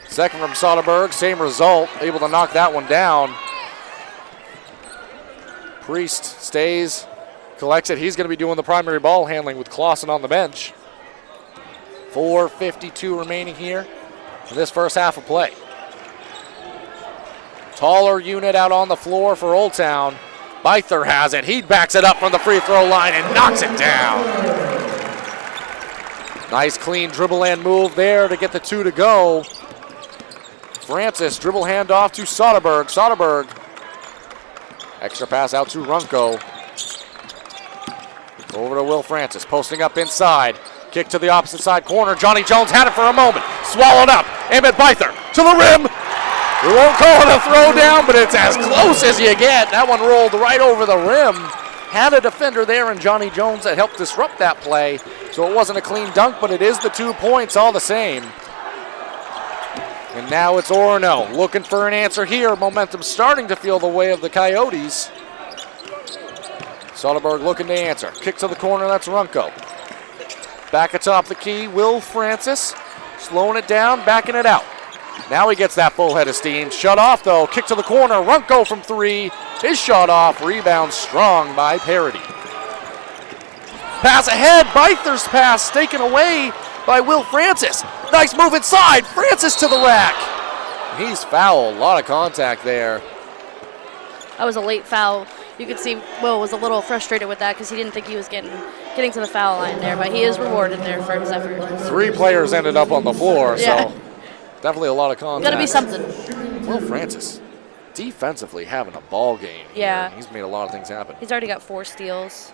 Second from Soderberg, same result, able to knock that one down. Priest stays, collects it. He's going to be doing the primary ball handling with Clausen on the bench. 4:52 remaining here in this first half of play. Taller unit out on the floor for Old Town. Beither has it. He backs it up from the free throw line and knocks it down. Nice clean dribble and move there to get the 2 to go. Francis dribble handoff to Soderberg. Soderberg. Extra pass out to Runko. Over to Will Francis, posting up inside. Kick to the opposite side corner. Johnny Jones had it for a moment. Swallowed up. Emmett Beither to the rim. We won't call it a throwdown, but it's as close as you get. That one rolled right over the rim. Had a defender there in Johnny Jones that helped disrupt that play. So it wasn't a clean dunk, but it is the 2 points all the same. And now it's Orono looking for an answer here. Momentum starting to feel the way of the Coyotes. Soderberg looking to answer. Kick to the corner, that's Runko. Back atop the key, Will Francis. slowing it down, backing it out. Now he gets that full head of steam. Shut off, though. Kick to the corner. Runko from 3 is shot off. Rebound strong by Parody. Pass ahead. Byther's pass taken away by Will Francis. Nice move inside. Francis to the rack. He's fouled. A lot of contact there. That was a late foul. You could see Will was a little frustrated with that because he didn't think he was getting to the foul line there, but he is rewarded there for his effort. 3 players ended up on the floor, yeah. So definitely a lot of contact. Gotta be something. Will Francis, defensively having a ball game. Yeah. He's made a lot of things happen. He's already got 4 steals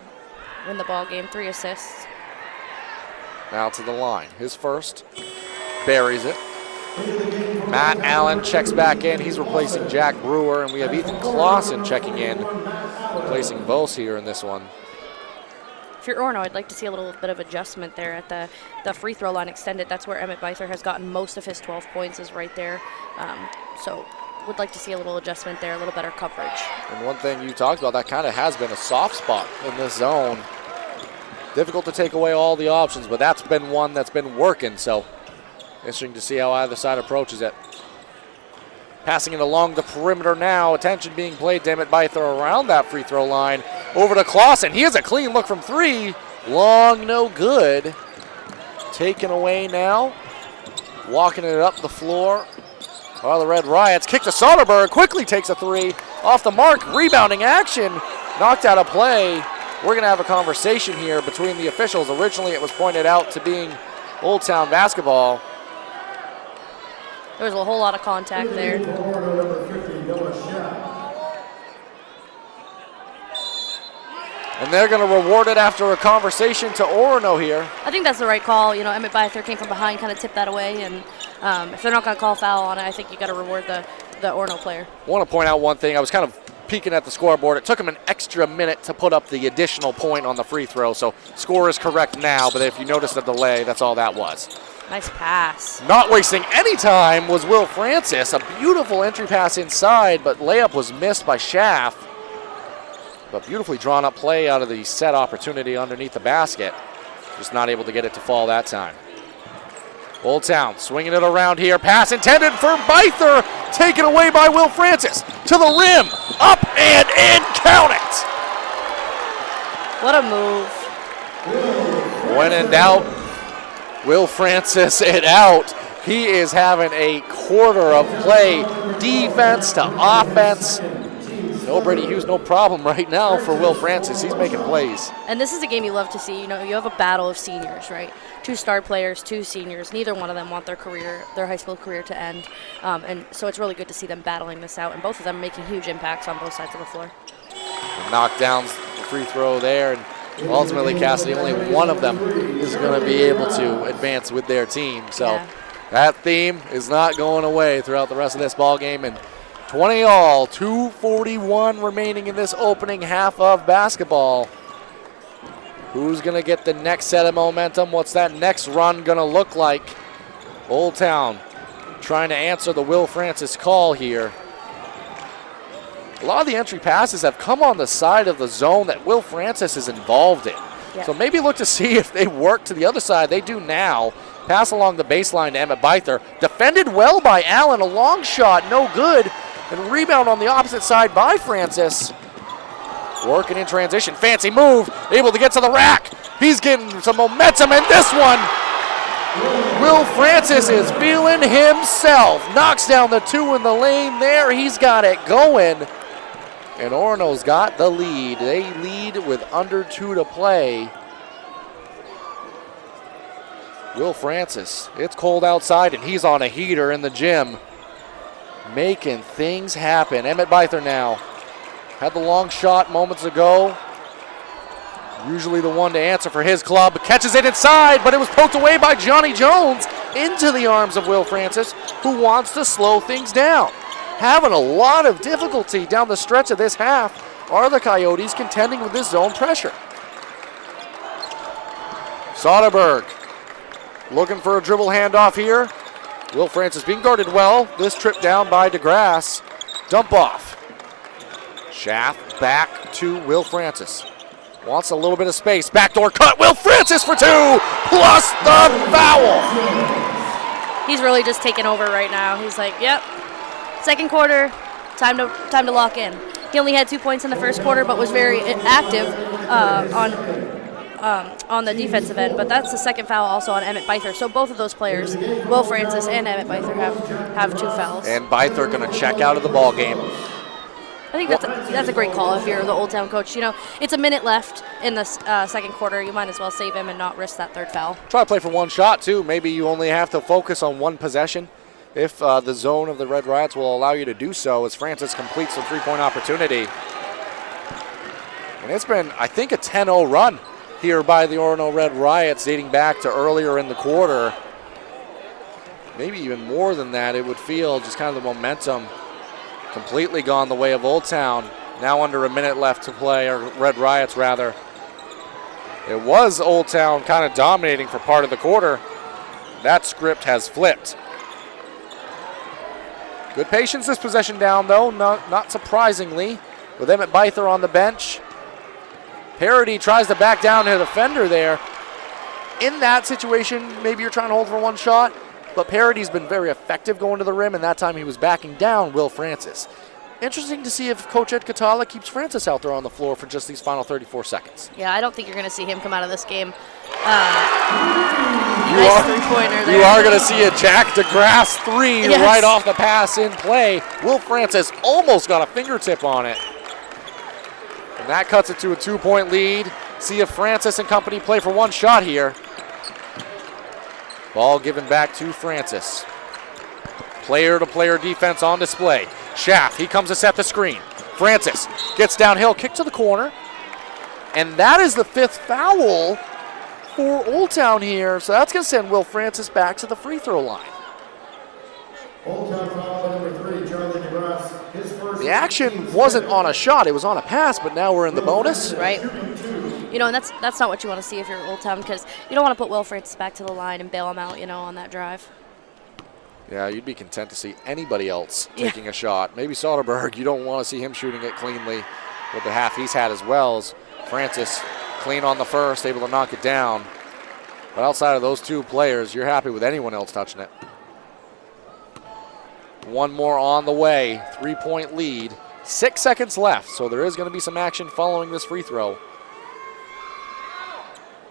in the ball game, 3 assists. Now to the line. His first. Buries it. Matt Allen checks back in. He's replacing Jack Brewer, and we have Ethan Clausen checking in, replacing Bose here in this one. If you're Orono, I'd like to see a little bit of adjustment there at the free throw line extended. That's where Emmett Byther has gotten most of his 12 points is right there. So would like to see a little adjustment there, a little better coverage. And one thing you talked about, that kind of has been a soft spot in this zone. Difficult to take away all the options, but that's been one that's been working, so interesting to see how either side approaches it. Passing it along the perimeter now. Attention being played to Emmett Byther around that free throw line. Over to Clausen. He has a clean look from 3. Long, no good. Taken away now. Walking it up the floor. Oh, the Red Riots. Kick to Soderberg. Quickly takes a 3. Off the mark. Rebounding action. Knocked out of play. We're going to have a conversation here between the officials. Originally, it was pointed out to being Old Town basketball. There was a whole lot of contact there. And they're going to reward it after a conversation to Orono here. I think that's the right call. You know, Emmett Byther came from behind, kind of tipped that away, and if they're not going to call foul on it, I think you got to reward the Orono player. I want to point out one thing. I was kind of peeking at the scoreboard. It took him an extra minute to put up the additional point on the free throw, so score is correct now, but if you notice the delay, that's all that was. Nice pass. Not wasting any time was Will Francis. A beautiful entry pass inside, but layup was missed by Schaff. But beautifully drawn up play out of the set opportunity underneath the basket. Just not able to get it to fall that time. Old Town swinging it around here. Pass intended for Byther. Taken away by Will Francis. To the rim. Up and in. Count it. What a move. When in doubt, Will Francis it out. He is having a quarter of play. Defense to offense. No Brady Hughes, no problem right now for Will Francis. He's making plays. And this is a game you love to see. You know, you have a battle of seniors, right? 2 star players, 2 seniors. Neither one of them want their high school career to end. And so it's really good to see them battling this out, and both of them making huge impacts on both sides of the floor. Knockdowns, the free throw there, and ultimately, Cassidy, only one of them is going to be able to advance with their team. So that theme is not going away throughout the rest of this ball game. And 20 all, 2:41 remaining in this opening half of basketball. Who's going to get the next set of momentum? What's that next run going to look like? Old Town trying to answer the Will Francis call here. A lot of the entry passes have come on the side of the zone that Will Francis is involved in. Yeah. So maybe look to see if they work to the other side. They do now. Pass along the baseline to Emmett Byther. Defended well by Allen. A long shot, no good. And rebound on the opposite side by Francis. Working in transition. Fancy move. Able to get to the rack. He's getting some momentum in this one. Will Francis is feeling himself. Knocks down the 2 in the lane there. He's got it going. And Orono's got the lead. They lead with under 2 to play. Will Francis, it's cold outside, and he's on a heater in the gym. Making things happen. Emmett Byther now. Had the long shot moments ago. Usually the one to answer for his club. Catches it inside, but it was poked away by Johnny Jones into the arms of Will Francis, who wants to slow things down. Having a lot of difficulty down the stretch of this half are the Coyotes contending with this zone pressure. Soderberg looking for a dribble handoff here. Will Francis being guarded well. This trip down by DeGrasse. Dump off. Schaff back to Will Francis. Wants a little bit of space. Backdoor cut. Will Francis for 2 plus the foul. he's really just taking over right now. He's like, yep, second quarter, time to lock in. He only had 2 points in the first quarter, but was very active on the defensive end. But that's the second foul also on Emmett Byther. So both of those players, Will Francis and Emmett Byther, have 2 fouls. And Byther going to check out of the ball game. I think that's a great call if you're the Old Town coach. You know, it's a minute left in the second quarter. You might as well save him and not risk that third foul. Try to play for one shot, too. Maybe you only have to focus on one possession if the zone of the Red Riots will allow you to do so as Francis completes the three-point opportunity. And it's been, I think, a 10-0 run here by the Orono Red Riots dating back to earlier in the quarter. Maybe even more than that, it would feel, just kind of the momentum completely gone the way of Old Town. Now under a minute left to play, or Red Riots rather. It was Old Town kind of dominating for part of the quarter. That script has flipped. Good patience this possession down though, not surprisingly, with Emmett Byther on the bench. Parody tries to back down to the defender there. In that situation, maybe you're trying to hold for one shot, but Parody's been very effective going to the rim, and that time he was backing down Will Francis. Interesting to see if Coach Ed Catala keeps Francis out there on the floor for just these final 34 seconds. Yeah, I don't think you're going to see him come out of this game. You are going to see a Jack DeGrasse 3 yes. right off the pass in play. Will Francis almost got a fingertip on it. And that cuts it to a 2-point lead. See if Francis and company play for one shot here. Ball given back to Francis. Player-to-player defense on display. Schaff, he comes to set the screen. Francis gets downhill, kick to the corner. And that is the 5th foul for Old Town here. So that's going to send Will Francis back to the free throw line. Old Town foul number 3, Charlie DeGrasse. His first. The action wasn't on a shot, it was on a pass, but now we're in the bonus. Right. You know, and that's not what you want to see if you're Old Town, because you don't want to put Will Francis back to the line and bail him out, you know, on that drive. Yeah, you'd be content to see anybody else taking a shot. Maybe Soderberg, you don't want to see him shooting it cleanly with the half he's had as well as Francis clean on the first, able to knock it down. But outside of those two players, you're happy with anyone else touching it. One more on the way, 3-point lead. 6 seconds left, so there is going to be some action following this free throw.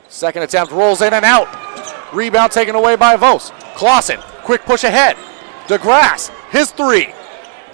Second attempt rolls in and out. Rebound taken away by Vos. Clausen, quick push ahead. DeGrasse, his 3.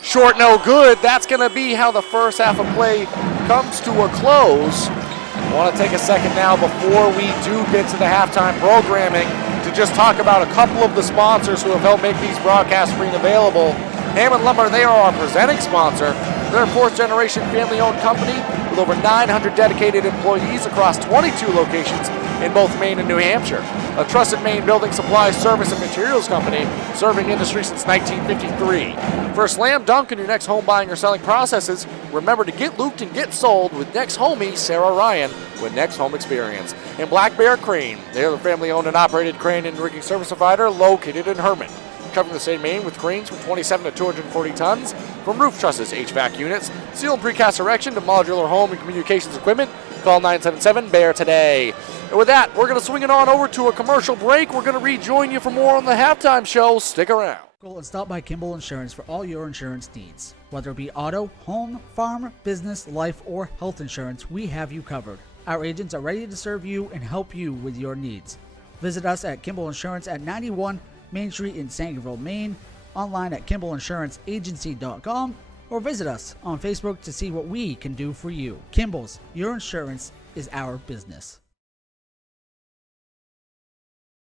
Short, no good. That's going to be how the first half of play comes to a close. I want to take a second now before we do get to the halftime programming to just talk about a couple of the sponsors who have helped make these broadcast screen available. Hammond Lumber, they are our presenting sponsor. They're a 4th-generation family-owned company with over 900 dedicated employees across 22 locations in both Maine and New Hampshire. A trusted Maine building supplies, service, and materials company serving industry since 1953. For a slam dunk in your next home buying or selling processes, remember to get looped and get sold with next homie Sarah Ryan with Next Home Experience. And Black Bear Crane, they're the family-owned and operated crane and rigging service provider located in Herman. Covering the state of Maine with cranes from 27 to 240 tons, from roof trusses, HVAC units, steel and precast erection to modular home and communications equipment. Call 977-BEAR today. And with that, we're going to swing it on over to a commercial break. We're going to rejoin you for more on the halftime show. Stick around. Go and stop by Kimball Insurance for all your insurance needs. Whether it be auto, home, farm, business, life, or health insurance, we have you covered. Our agents are ready to serve you and help you with your needs. Visit us at Kimball Insurance at 91 Main Street in Sangerville, Maine, online at KimballInsuranceAgency.com, or visit us on Facebook to see what we can do for you. Kimball's, your insurance is our business.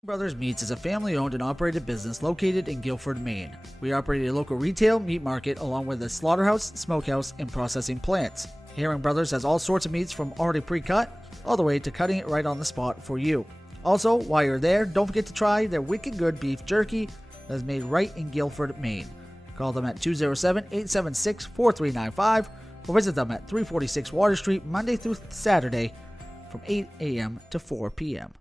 Brothers Meats is a family-owned and operated business located in Guilford, Maine. We operate a local retail meat market along with a slaughterhouse, smokehouse, and processing plants. Herring Brothers has all sorts of meats from already pre-cut all the way to cutting it right on the spot for you. Also, while you're there, don't forget to try their wicked good beef jerky that is made right in Guilford, Maine. Call them at 207-876-4395 or visit them at 346 Water Street Monday through Saturday from 8 a.m. to 4 p.m.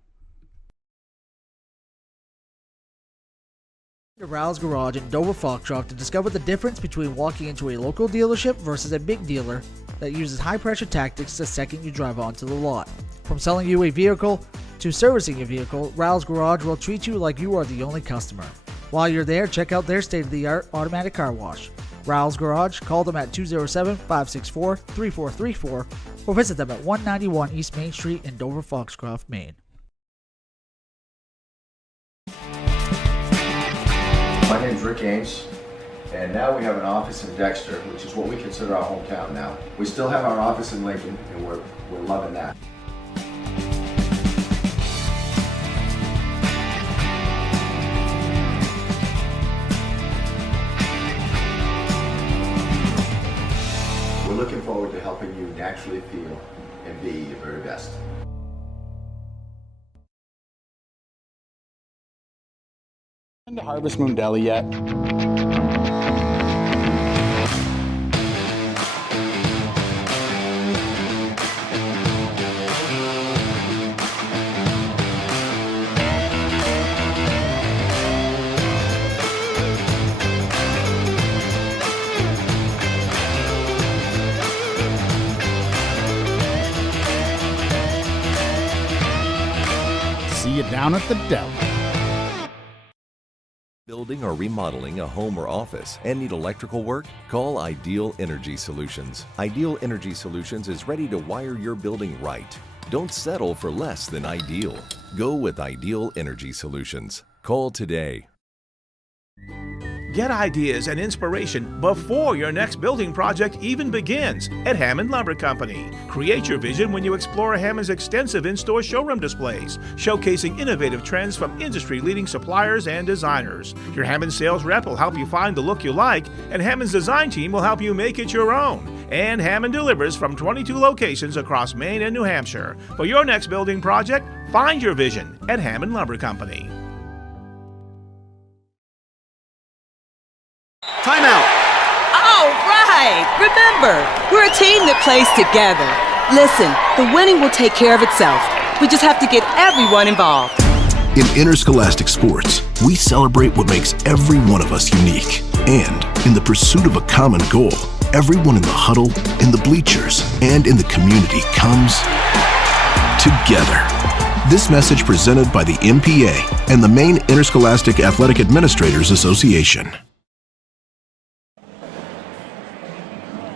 To Rouse Garage in Dover Foxtrot to discover the difference between walking into a local dealership versus a big dealer that uses high-pressure tactics the second you drive onto the lot. From selling you a vehicle to servicing a vehicle, Rouse Garage will treat you like you are the only customer. While you're there, check out their state-of-the-art automatic car wash. Raoul's Garage, call them at 207-564-3434 or visit them at 191 East Main Street in Dover, Foxcroft, Maine. My name's Rick Ames, and now we have an office in Dexter, which is what we consider our hometown now. We still have our office in Lincoln, and we're loving that. We're looking forward to helping you naturally feel and be your very best. Been to Harvest Moon Deli yet? See you down at the deli. Building or remodeling a home or office and need electrical work? Call Ideal Energy Solutions. Ideal Energy Solutions is ready to wire your building right. Don't settle for less than ideal. Go with Ideal Energy Solutions. Call today. Get ideas and inspiration before your next building project even begins at Hammond Lumber Company. Create your vision when you explore Hammond's extensive in-store showroom displays, showcasing innovative trends from industry-leading suppliers and designers. Your Hammond sales rep will help you find the look you like, and Hammond's design team will help you make it your own. And Hammond delivers from 22 locations across Maine and New Hampshire. For your next building project, find your vision at Hammond Lumber Company. Timeout. All right. Remember, we're a team that plays together. Listen, the winning will take care of itself. We just have to get everyone involved. In interscholastic sports, we celebrate what makes every one of us unique. And in the pursuit of a common goal, everyone in the huddle, in the bleachers, and in the community comes together. This message presented by the MPA and the Maine Interscholastic Athletic Administrators Association.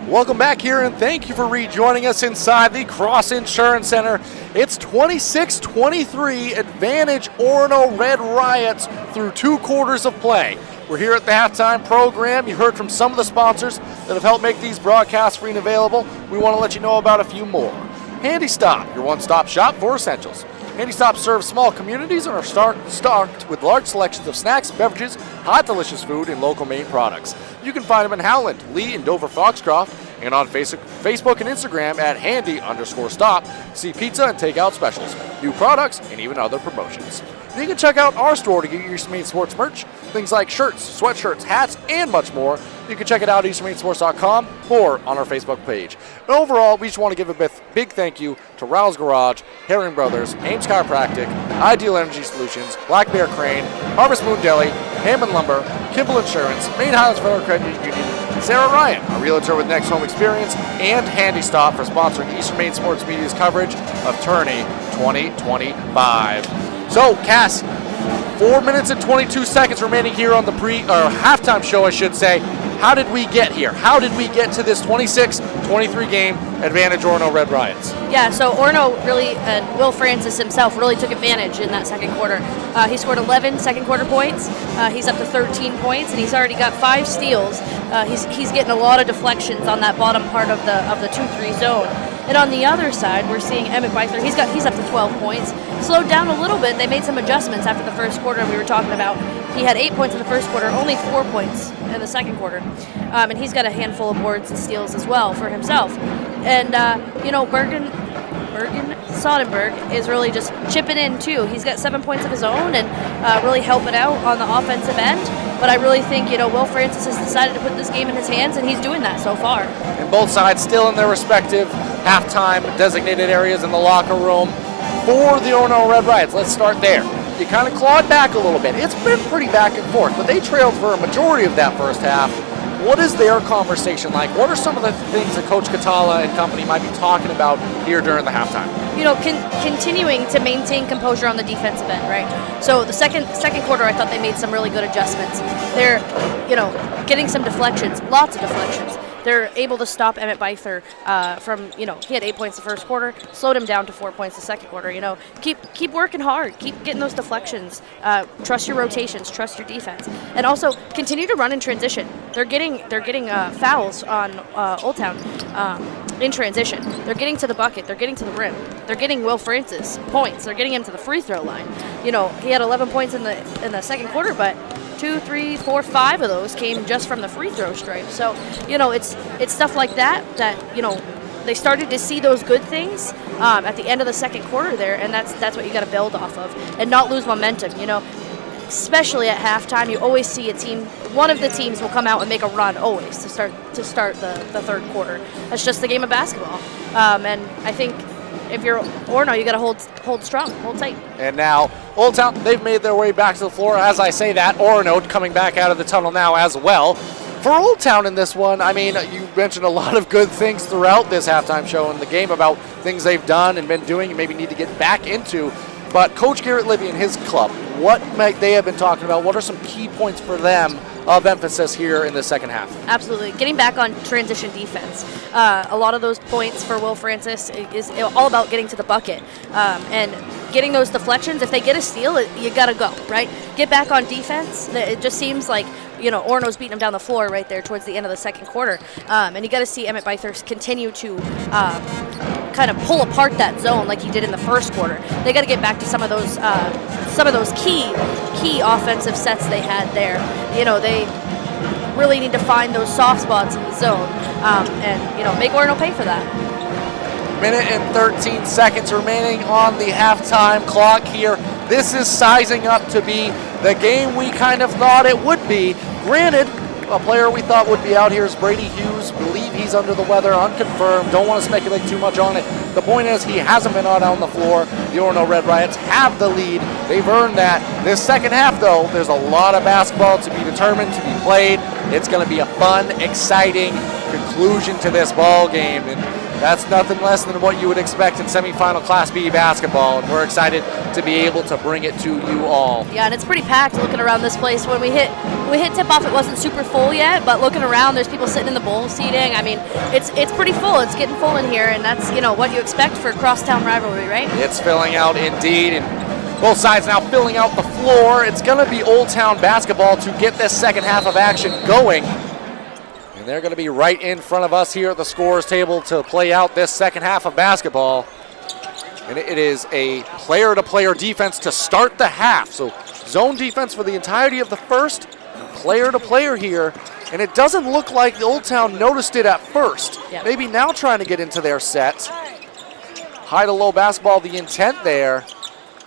Welcome back here, and thank you for rejoining us inside the Cross Insurance Center. It's 26-23 advantage Orono Red Riots through 2 quarters of play. We're here at the halftime program. You heard from some of the sponsors that have helped make these broadcasts free and available. We want to let you know about a few more. Handy Stop, your one-stop shop for essentials. Handy Stop serves small communities and are stocked with large selections of snacks, beverages, hot delicious food, and local Maine products. You can find them in Howland, Lee, and Dover Foxcroft, and on Facebook and Instagram at handy_stop. See pizza and takeout specials, new products, and even other promotions. And you can check out our store to get your Eastern Maine Sports merch, things like shirts, sweatshirts, hats, and much more. You can check it out at easternmainsports.com or on our Facebook page. And overall, we just want to give a big thank you to Raoul's Garage, Herring Brothers, Ames Chiropractic, Ideal Energy Solutions, Black Bear Crane, Harvest Moon Deli, Hammond Lumber, Kimball Insurance, Maine Highlands Federal Credit Union, Sarah Ryan, a realtor with Next Home Experience, and Handy Stop for sponsoring Eastern Maine Sports Media's coverage of Tourney 2025. So, Cass, 4 minutes and 22 seconds remaining here on the halftime show, I should say. How did we get here? How did we get to this 26-23 game advantage Orono Red Riots? Yeah, so Orono really, and Will Francis himself really took advantage in that second quarter. He scored 11 second quarter points. He's up to 13 points, and he's already got 5 steals. He's getting a lot of deflections on that bottom part of the 2-3 zone. And on the other side, we're seeing Emmett Beither. He's up to 12 points. Slowed down a little bit. They made some adjustments after the first quarter, and we were talking about he had 8 points in the first quarter, only 4 points in the second quarter. And he's got a handful of boards and steals as well for himself. And, Bergen Soderberg is really just chipping in, too. He's got 7 points of his own and really helping out on the offensive end. But I really think, Will Francis has decided to put this game in his hands, and he's doing that so far. And both sides still in their respective halftime designated areas in the locker room for the Orono Red Riots. Let's start there. You kind of clawed back a little bit. It's been pretty back and forth, but they trailed for a majority of that first half. What is their conversation like? What are some of the things that Coach Catala and company might be talking about here during the halftime? You know, continuing to maintain composure on the defensive end, right? So the second quarter, I thought they made some really good adjustments. They're, getting some deflections, lots of deflections. They're able to stop Emmett Beither from, he had 8 points the first quarter, slowed him down to 4 points the second quarter. Keep working hard, keep getting those deflections, trust your rotations, trust your defense, and also continue to run in transition. They're getting fouls on Old Town in transition. They're getting to the bucket, they're getting to the rim, they're getting Will Francis points, they're getting him to the free throw line. He had 11 points in the second quarter, but 2, 3, 4, 5 of those came just from the free throw stripe. So, it's stuff like that they started to see those good things at the end of the second quarter there, and that's what you got to build off of and not lose momentum. Especially at halftime, you always see one of the teams will come out and make a run always to start the third quarter. That's just the game of basketball, and I think if you're Orono, you got to hold strong, hold tight. And now Old Town, they've made their way back to the floor. As I say that, Orono coming back out of the tunnel now as well. For Old Town in this one, you mentioned a lot of good things throughout this halftime show in the game about things they've done and been doing and maybe need to get back into. But Coach Garrett Libby and his club, what might they have been talking about? What are some key points for them of emphasis here in the second half? Absolutely. Getting back on transition defense. A lot of those points for Will Francis is all about getting to the bucket and getting those deflections. If they get a steal, you got to go, right? Get back on defense. It just seems like, Orono's beating him down the floor right there towards the end of the second quarter. And you got to see Emmett Beither continue to kind of pull apart that zone like he did in the first quarter. They got to get back to some of those key offensive sets they had there. They really need to find those soft spots in the zone and make Orono pay for that. Minute and 13 seconds remaining on the halftime clock here. This is sizing up to be the game we kind of thought it would be. Granted, a player we thought would be out here is Brady Hughes. Believe he's under the weather, unconfirmed. Don't want to speculate too much on it. The point is he hasn't been out on the floor. The Orono Red Riots have the lead. They've earned that. This second half, though, there's a lot of basketball to be determined, to be played. It's going to be a fun, exciting conclusion to this ball game. And that's nothing less than what you would expect in semifinal Class B basketball, and we're excited to be able to bring it to you all. Yeah, and it's pretty packed looking around this place. When we hit tip-off, it wasn't super full yet, but looking around, there's people sitting in the bowl seating. It's pretty full. It's getting full in here, and that's what you expect for a crosstown rivalry, right? It's filling out indeed, and both sides now filling out the floor. It's going to be Old Town basketball to get this second half of action going. They're going to be right in front of us here at the scorer's table to play out this second half of basketball. And it is a player-to-player defense to start the half. So zone defense for the entirety of the first, player-to-player here. And it doesn't look like Old Town noticed it at first. Yeah. Maybe now trying to get into their set. High-to-low basketball, the intent there.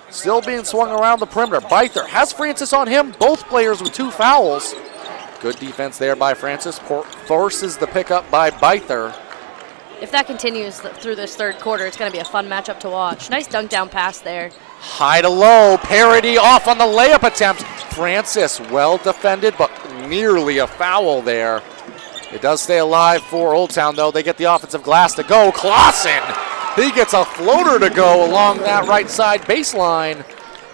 Still being swung around the perimeter. Beither has Francis on him. Both players with 2 fouls. Good defense there by Francis. Forces the pickup by Beither. If that continues through this third quarter, it's going to be a fun matchup to watch. Nice dunk down pass there. High to low, parity off on the layup attempt. Francis well defended, but nearly a foul there. It does stay alive for Old Town, though. They get the offensive glass to go. Clausen, he gets a floater to go along that right side baseline.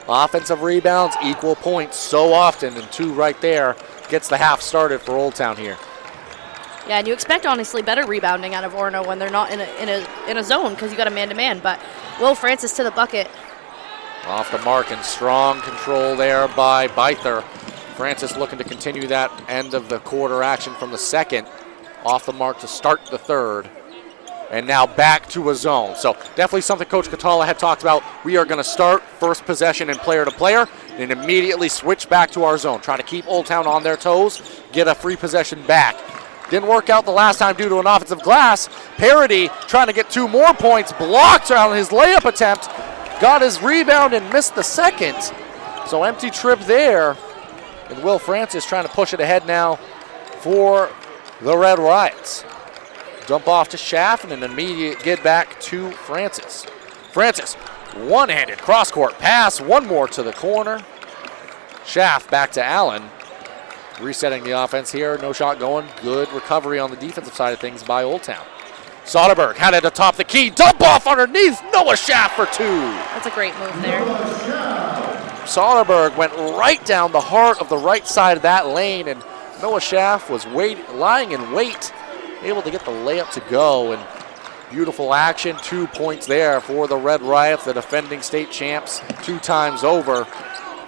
Offensive rebounds, equal points so often, and 2 right there. Gets the half started for Old Town here. Yeah, and you expect, honestly, better rebounding out of Orono when they're not in a zone because you got a man-to-man. But Will Francis to the bucket. Off the mark and strong control there by Beither. Francis looking to continue that end of the quarter action from the second. Off the mark to start the third. And now back to a zone. So definitely something Coach Catala had talked about. We are going to start first possession and player-to-player and immediately switch back to our zone. Try to keep Old Town on their toes, get a free possession back. Didn't work out the last time due to an offensive glass. Parody trying to get 2 more points, blocked on his layup attempt. Got his rebound and missed the second. So empty trip there. And Will Francis trying to push it ahead now for the Red Riots. Dump off to Schaff and an immediate get back to Francis. Francis, one-handed cross-court pass, one more to the corner. Schaff back to Allen. Resetting the offense here, no shot going. Good recovery on the defensive side of things by Old Town. Soderberg had it atop the key, dump off underneath, Noah Schaff for 2. That's a great move there. Soderberg went right down the heart of the right side of that lane, and Noah Schaff was lying in wait, able to get the layup to go, and beautiful action, 2 points there for the Red Riots, the defending state champs 2 times over,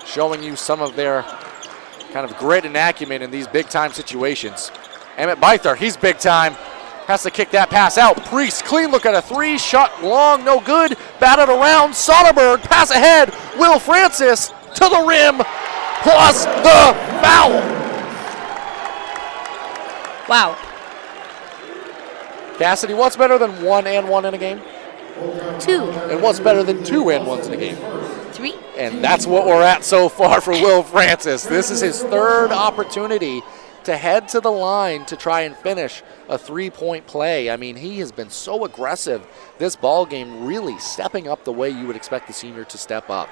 showing you some of their kind of grit and acumen in these big-time situations. Emmett Byther, he's big time. Has to kick that pass out. Priest, clean look at a 3, shot long, no good. Batted around, Soderberg, pass ahead. Will Francis to the rim, plus the foul. Wow. Cassidy, what's better than 1 and 1 in a game? 2. And what's better than 2 and 1s in a game? 3. And that's what we're at so far for Will Francis. This is his 3rd opportunity to head to the line to try and finish a 3-point play. I mean, he has been so aggressive this ball game, really stepping up the way you would expect the senior to step up.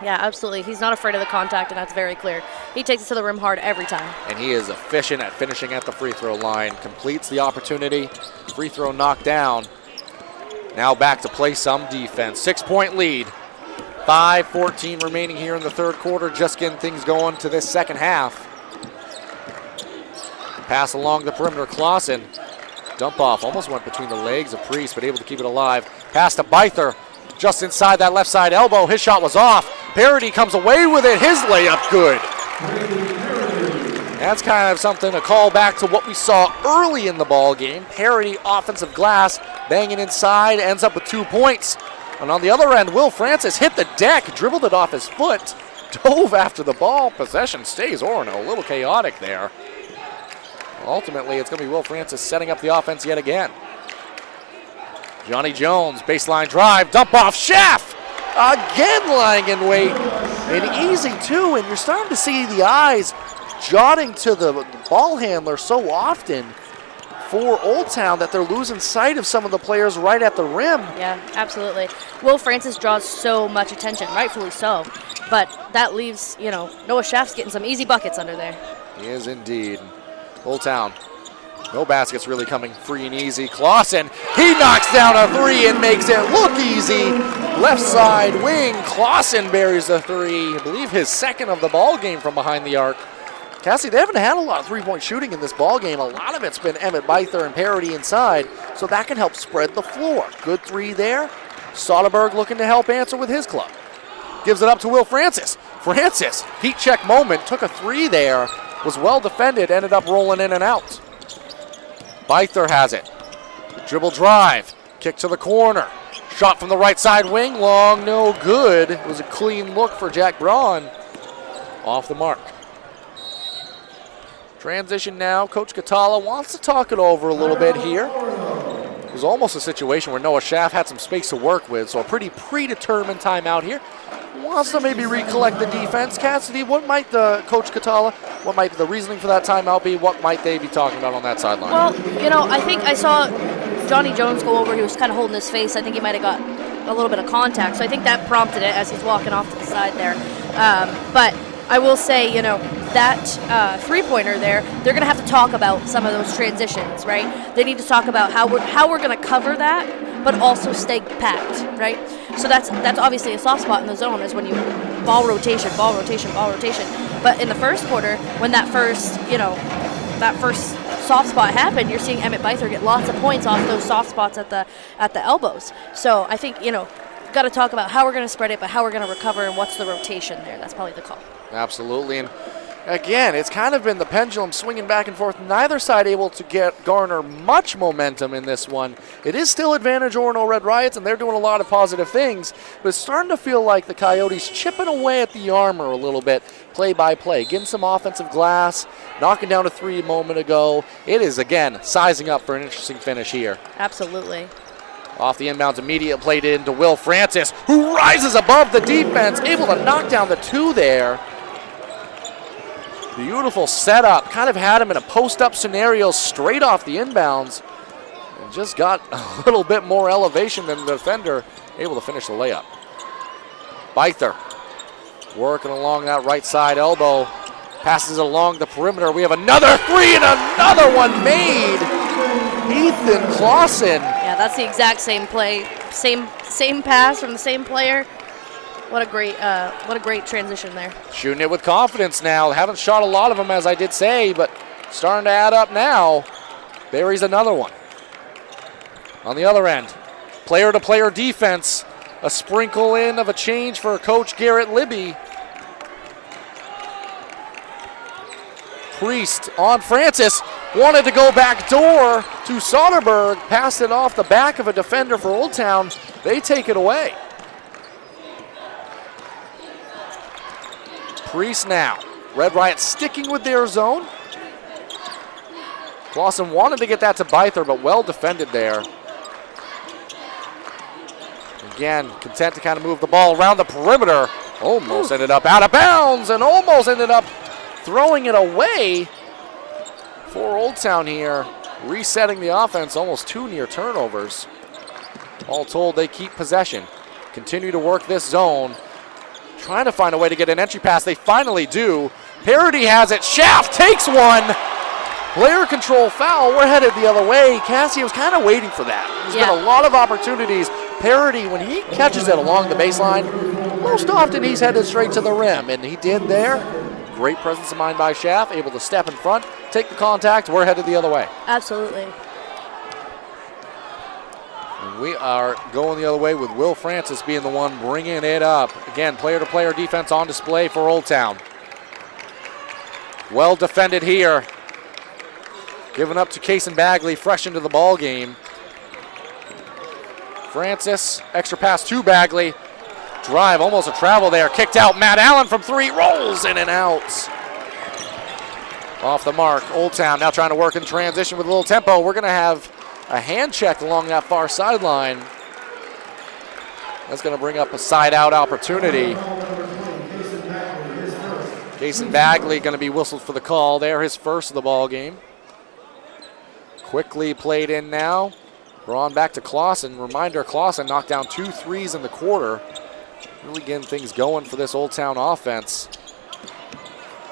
Yeah, absolutely. He's not afraid of the contact, and that's very clear. He takes it to the rim hard every time. And he is efficient at finishing at the free throw line. Completes the opportunity. Free throw knocked down. Now back to play some defense. 6-point lead. 5:14 remaining here in the 3rd quarter. Just getting things going to this 2nd half. Pass along the perimeter, Clausen. Dump off, almost went between the legs of Priest, but able to keep it alive. Pass to Byther, just inside that left side elbow. His shot was off. Parody comes away with it. His layup good. That's kind of something, a call back to what we saw early in the ball game. Parody offensive glass, banging inside, ends up with 2 points. And on the other end, Will Francis hit the deck, dribbled it off his foot, dove after the ball. Possession stays Orono, a little chaotic there. Ultimately, it's going to be Will Francis setting up the offense yet again. Johnny Jones, baseline drive, dump off, Schaff! Again lying in wait, and easy too, and you're starting to see the eyes jotting to the ball handler so often for Old Town that they're losing sight of some of the players right at the rim. Yeah, absolutely. Will Francis draws so much attention, rightfully so, but that leaves, Noah Schaff's getting some easy buckets under there. He is indeed. Old Town, no baskets really coming free and easy. Clausen, he knocks down a 3 and makes it look easy. Left side wing, Clausen buries the 3. I believe his 2nd of the ball game from behind the arc. Cassie, they haven't had a lot of 3-point shooting in this ball game. A lot of it's been Emmett Byther and Parody inside, so that can help spread the floor. Good 3 there. Soderberg looking to help answer with his club. Gives it up to Will Francis. Francis, heat check moment, took a 3 there. Was well defended, ended up rolling in and out. Byther has it. Dribble drive, kick to the corner. Shot from the right side wing, long, no good. It was a clean look for Jack Braun. Off the mark. Transition now, Coach Catala wants to talk it over a little bit here. It was almost a situation where Noah Schaff had some space to work with, so a pretty predetermined timeout here. Wants to maybe recollect the defense. Cassidy, what might Coach Catala, what might the reasoning for that timeout be? What might they be talking about on that sideline? Well, I think I saw Johnny Jones go over. He was kind of holding his face. I think he might have got a little bit of contact. So I think that prompted it as he's walking off to the side there. But I will say, that three-pointer there, they're going to have to talk about some of those transitions, right? They need to talk about how we're going to cover that, but also stay packed, right? So that's obviously a soft spot in the zone is when you ball rotation. But in the first quarter, when that first soft spot happened, you're seeing Emmett Byther get lots of points off those soft spots at the elbows. So I think, got to talk about how we're going to spread it, but how we're going to recover and what's the rotation there. That's probably the call. Absolutely. And again, it's kind of been the pendulum swinging back and forth. Neither side able to garner much momentum in this one. It is still advantage Orono Red Riots, and they're doing a lot of positive things. But it's starting to feel like the Coyotes chipping away at the armor a little bit, play by play, getting some offensive glass, knocking down a 3 a moment ago. It is, again, sizing up for an interesting finish here. Absolutely. Off the inbounds, immediate played into Will Francis, who rises above the defense, able to knock down the 2 there. Beautiful setup, kind of had him in a post-up scenario straight off the inbounds, and just got a little bit more elevation than the defender, able to finish the layup. Byther working along that right side elbow, Passes it along the perimeter. We have another three and another one made. Ethan Clausen. Yeah, that's the exact same play. Same pass from the same player. What a great transition there. Shooting it with confidence now. Haven't shot a lot of them, as I did say, but starting to add up now. Buries another one. On the other end, player-to-player defense. A sprinkle in of a change for Coach Garrett Libby. Priest on Francis. Wanted to go back door to Soderberg. Passed it off the back of a defender for Old Town. They take it away. Priest now. Red Riot sticking with their zone. Clausen wanted to get that to Byther, but well defended there. Again, content to kind of move the ball around the perimeter. Almost ended up out of bounds and almost ended up throwing it away for Old Town here. Resetting the offense, almost 2 near turnovers. All told, they keep possession. Continue to work this zone. Trying to find a way to get an entry pass. They finally do. Parody has it. Schaff takes one. Player control foul. We're headed the other way. Cassie was kind of waiting for that. There's been a lot of opportunities. Parody, when he catches it along the baseline, most often he's headed straight to the rim, and he did there. Great presence of mind by Schaff, able to step in front, take the contact. We're headed the other way. Absolutely. And we are going the other way with Will Francis being the one bringing it up. Again, player-to-player defense on display for Old Town. Well defended here. Given up to Kason Bagley, fresh into the ball game. Francis, extra pass to Bagley. Drive, almost a travel there. Kicked out. Matt Allen from 3, rolls in and out. Off the mark. Old Town now trying to work in transition with a little tempo. We're going to have a hand check along that far sideline. That's going to bring up a side-out opportunity. Kason Bagley going to be whistled for the call there, his first of the ball game. Quickly played in now. Braun back to Clausen. Reminder, Clausen knocked down 2 threes in the quarter. Really getting things going for this Old Town offense.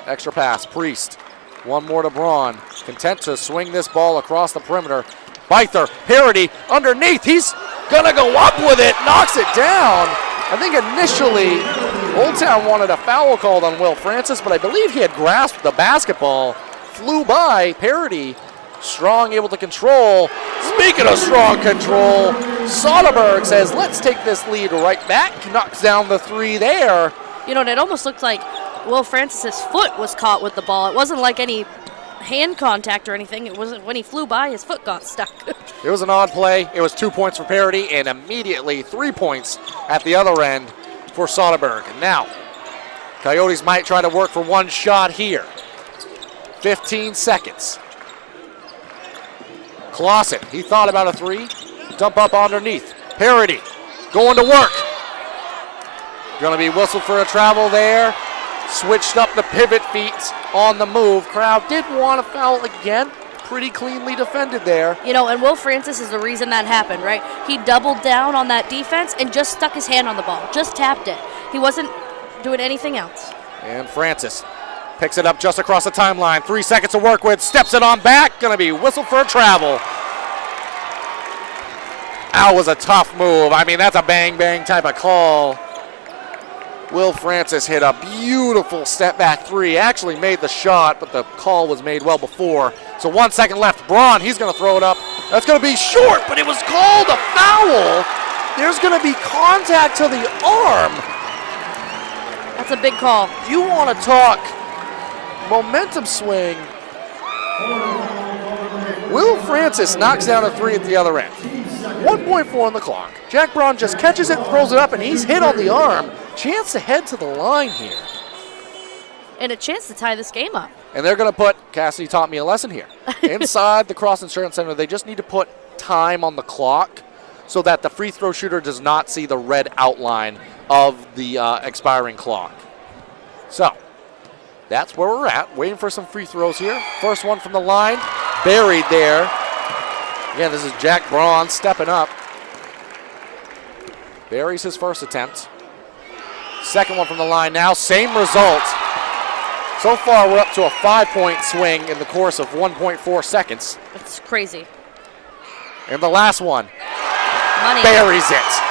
Extra pass, Priest. One more to Braun. Content to swing this ball across the perimeter. Byther, Parody, underneath. He's gonna go up with it, knocks it down. I think initially Old Town wanted a foul called on Will Francis, but I believe he had grasped the basketball. Flew by, Parody. Strong, able to control. Speaking of strong control, Soderberg says, let's take this lead right back. Knocks down the 3 there. You know, and it almost looked like Will Francis's foot was caught with the ball. It wasn't like any hand contact or anything. It wasn't when he flew by, his foot got stuck. It was an odd play. It was 2 points for Parody and immediately 3 points at the other end for Soderberg. And now, Coyotes might try to work for one shot here. 15 seconds. Clausen, he thought about a 3. Dump up underneath. Parody going to work. Going to be whistled for a travel there. Switched up the pivot feet on the move. Crowd did want a foul again. Pretty cleanly defended there. You know, and Will Francis is the reason that happened, right? He doubled down on that defense and just stuck his hand on the ball. Just tapped it. He wasn't doing anything else. And Francis picks it up just across the timeline. 3 seconds to work with. Steps it on back. Going to be whistled for a travel. That was a tough move. I mean, that's a bang-bang type of call. Will Francis hit a beautiful step-back 3. Actually made the shot, but the call was made well before. So 1 second left. Braun, he's going to throw it up. That's going to be short, but it was called a foul. There's going to be contact to the arm. That's a big call. You want to talk momentum swing. Will Francis knocks down a 3 at the other end. 1.4 on the clock. Jack Braun just catches it, throws it up, and he's hit on the arm. Chance to head to the line here. And a chance to tie this game up. And they're going to put, Cassidy taught me a lesson here. Inside the Cross Insurance Center, they just need to put time on the clock so that the free throw shooter does not see the red outline of the expiring clock. So, that's where we're at. Waiting for some free throws here. First one from the line, buried there. Again, this is Jack Braun stepping up. Buries his first attempt. Second one from the line now, same result. So far, we're up to a 5-point swing in the course of 1.4 seconds. It's crazy. And the last one Money. buries it.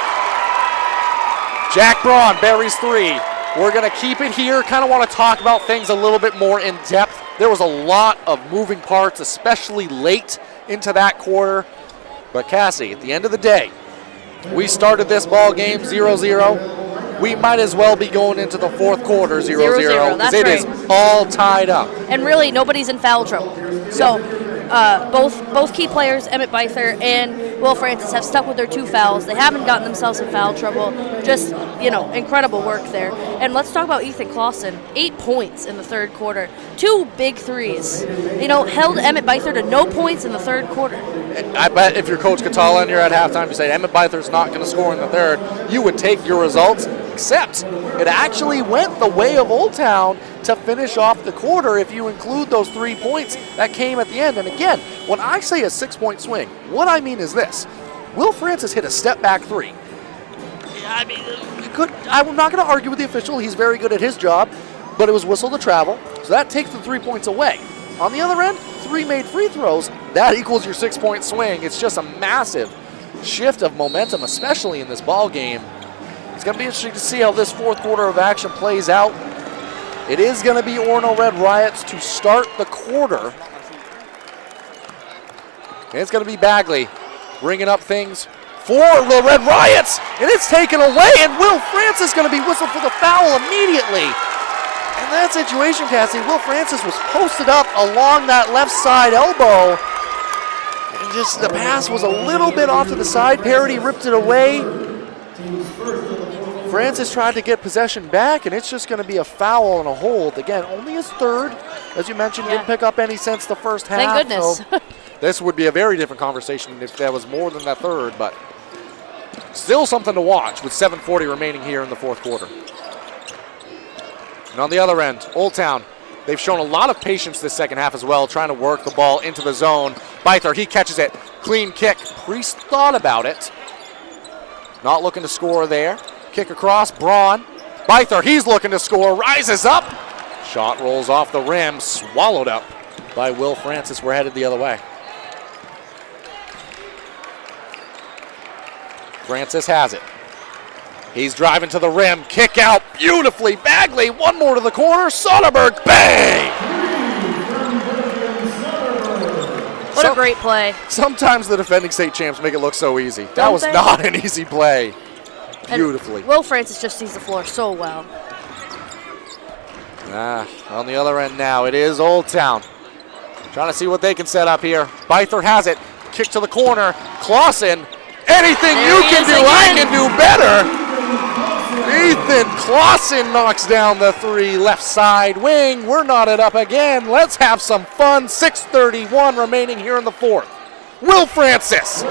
Jack Braun buries 3. We're going to keep it here. Kind of want to talk about things a little bit more in depth. There was a lot of moving parts, especially late into that quarter. But Cassie, at the end of the day, we started this ball game 0-0. We might as well be going into the fourth quarter 0-0 because it is all tied up. And really, nobody's in foul trouble. So both key players, Emmett Byther and Will Francis, have stuck with their 2 fouls. They haven't gotten themselves in foul trouble. Just, incredible work there. And let's talk about Ethan Clausen. 8 points in the third quarter. 2 big threes. Held Emmett Byther to no points in the third quarter. I bet if you're Coach Catala and you're at halftime, you say Emmett Byther's not going to score in the third, you would take your results, except it actually went the way of Old Town to finish off the quarter if you include those 3 points that came at the end. And again, when I say a 6-point swing, what I mean is this. Will Francis hit a step-back 3. I mean, I'm not going to argue with the official. He's very good at his job, but it was whistle to travel, so that takes the 3 points away. On the other end, 3 made free throws. That equals your 6-point swing. It's just a massive shift of momentum, especially in this ball game. It's going to be interesting to see how this fourth quarter of action plays out. It is going to be Orono Red Riots to start the quarter. And it's going to be Bagley bringing up things for the Red Riots. And it's taken away, and Will Francis going to be whistled for the foul immediately. In that situation, Cassie, Will Francis was posted up along that left side elbow. And just the pass was a little bit off to the side. Parity ripped it away. Francis tried to get possession back, and it's just going to be a foul and a hold. Again, only his third. As you mentioned, didn't pick up any since the first half. Thank goodness. So this would be a very different conversation if there was more than that third, but still something to watch with 7:40 remaining here in the fourth quarter. And on the other end, Old Town, they've shown a lot of patience this second half as well, trying to work the ball into the zone. Byther, he catches it. Clean kick. Priest thought about it. Not looking to score there. Kick across, Braun. Byther, he's looking to score, rises up. Shot rolls off the rim, swallowed up by Will Francis. We're headed the other way. Francis has it. He's driving to the rim, kick out beautifully. Bagley, one more to the corner. Soderberg, bang! What a great play. Sometimes the defending state champs make it look so easy. That was not an easy play. Beautifully. And Will Francis just sees the floor so well. On the other end now, it is Old Town. Trying to see what they can set up here. Byther has it. Kick to the corner. Clausen. Anything you can do, I can do better. Ethan Clausen knocks down the 3, left side wing. We're knotted up again. Let's have some fun. 6:31 remaining here in the fourth. Will Francis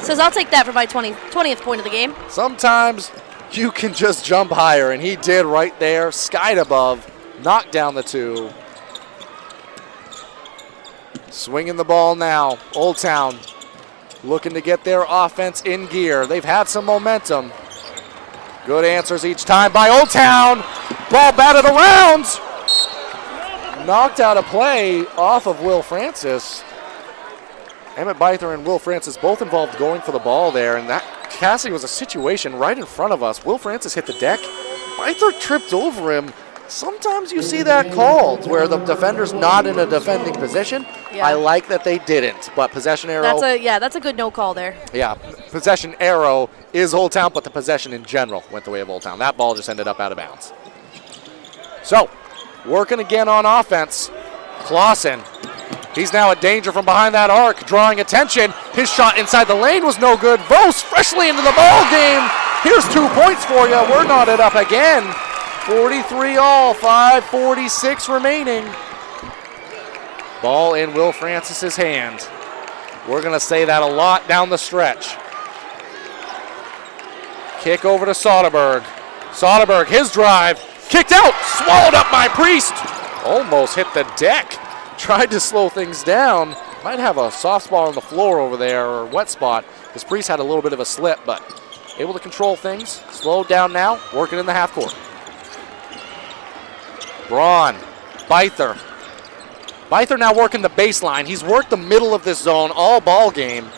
says, I'll take that for my 20th point of the game. Sometimes you can just jump higher, and he did right there. Skied above, knocked down the 2. Swinging the ball now. Old Town looking to get their offense in gear. They've had some momentum. Good answers each time by Old Town. Ball batted around. Knocked out of play off of Will Francis. Emmett Byther and Will Francis both involved going for the ball there, and that, Cassie, was a situation right in front of us. Will Francis hit the deck. Byther tripped over him. Sometimes you see that called where the defender's not in a defending position. Yeah. I like that they didn't, but possession arrow. That's a good no call there. Yeah, possession arrow is Old Town, but the possession in general went the way of Old Town. That ball just ended up out of bounds. So, working again on offense. Clausen. He's now a danger from behind that arc, drawing attention. His shot inside the lane was no good. Vos freshly into the ball game. Here's 2 points for you. We're knotted up again. 43 all, 5:46 remaining. Ball in Will Francis's hand. We're going to say that a lot down the stretch. Kick over to Soderberg. Soderberg, his drive, kicked out, swallowed up by Priest. Almost hit the deck. Tried to slow things down. Might have a soft spot on the floor over there, or a wet spot, because Priest had a little bit of a slip, but able to control things. Slowed down now, working in the half court. Braun, Byther. Byther now working the baseline. He's worked the middle of this zone all ball game.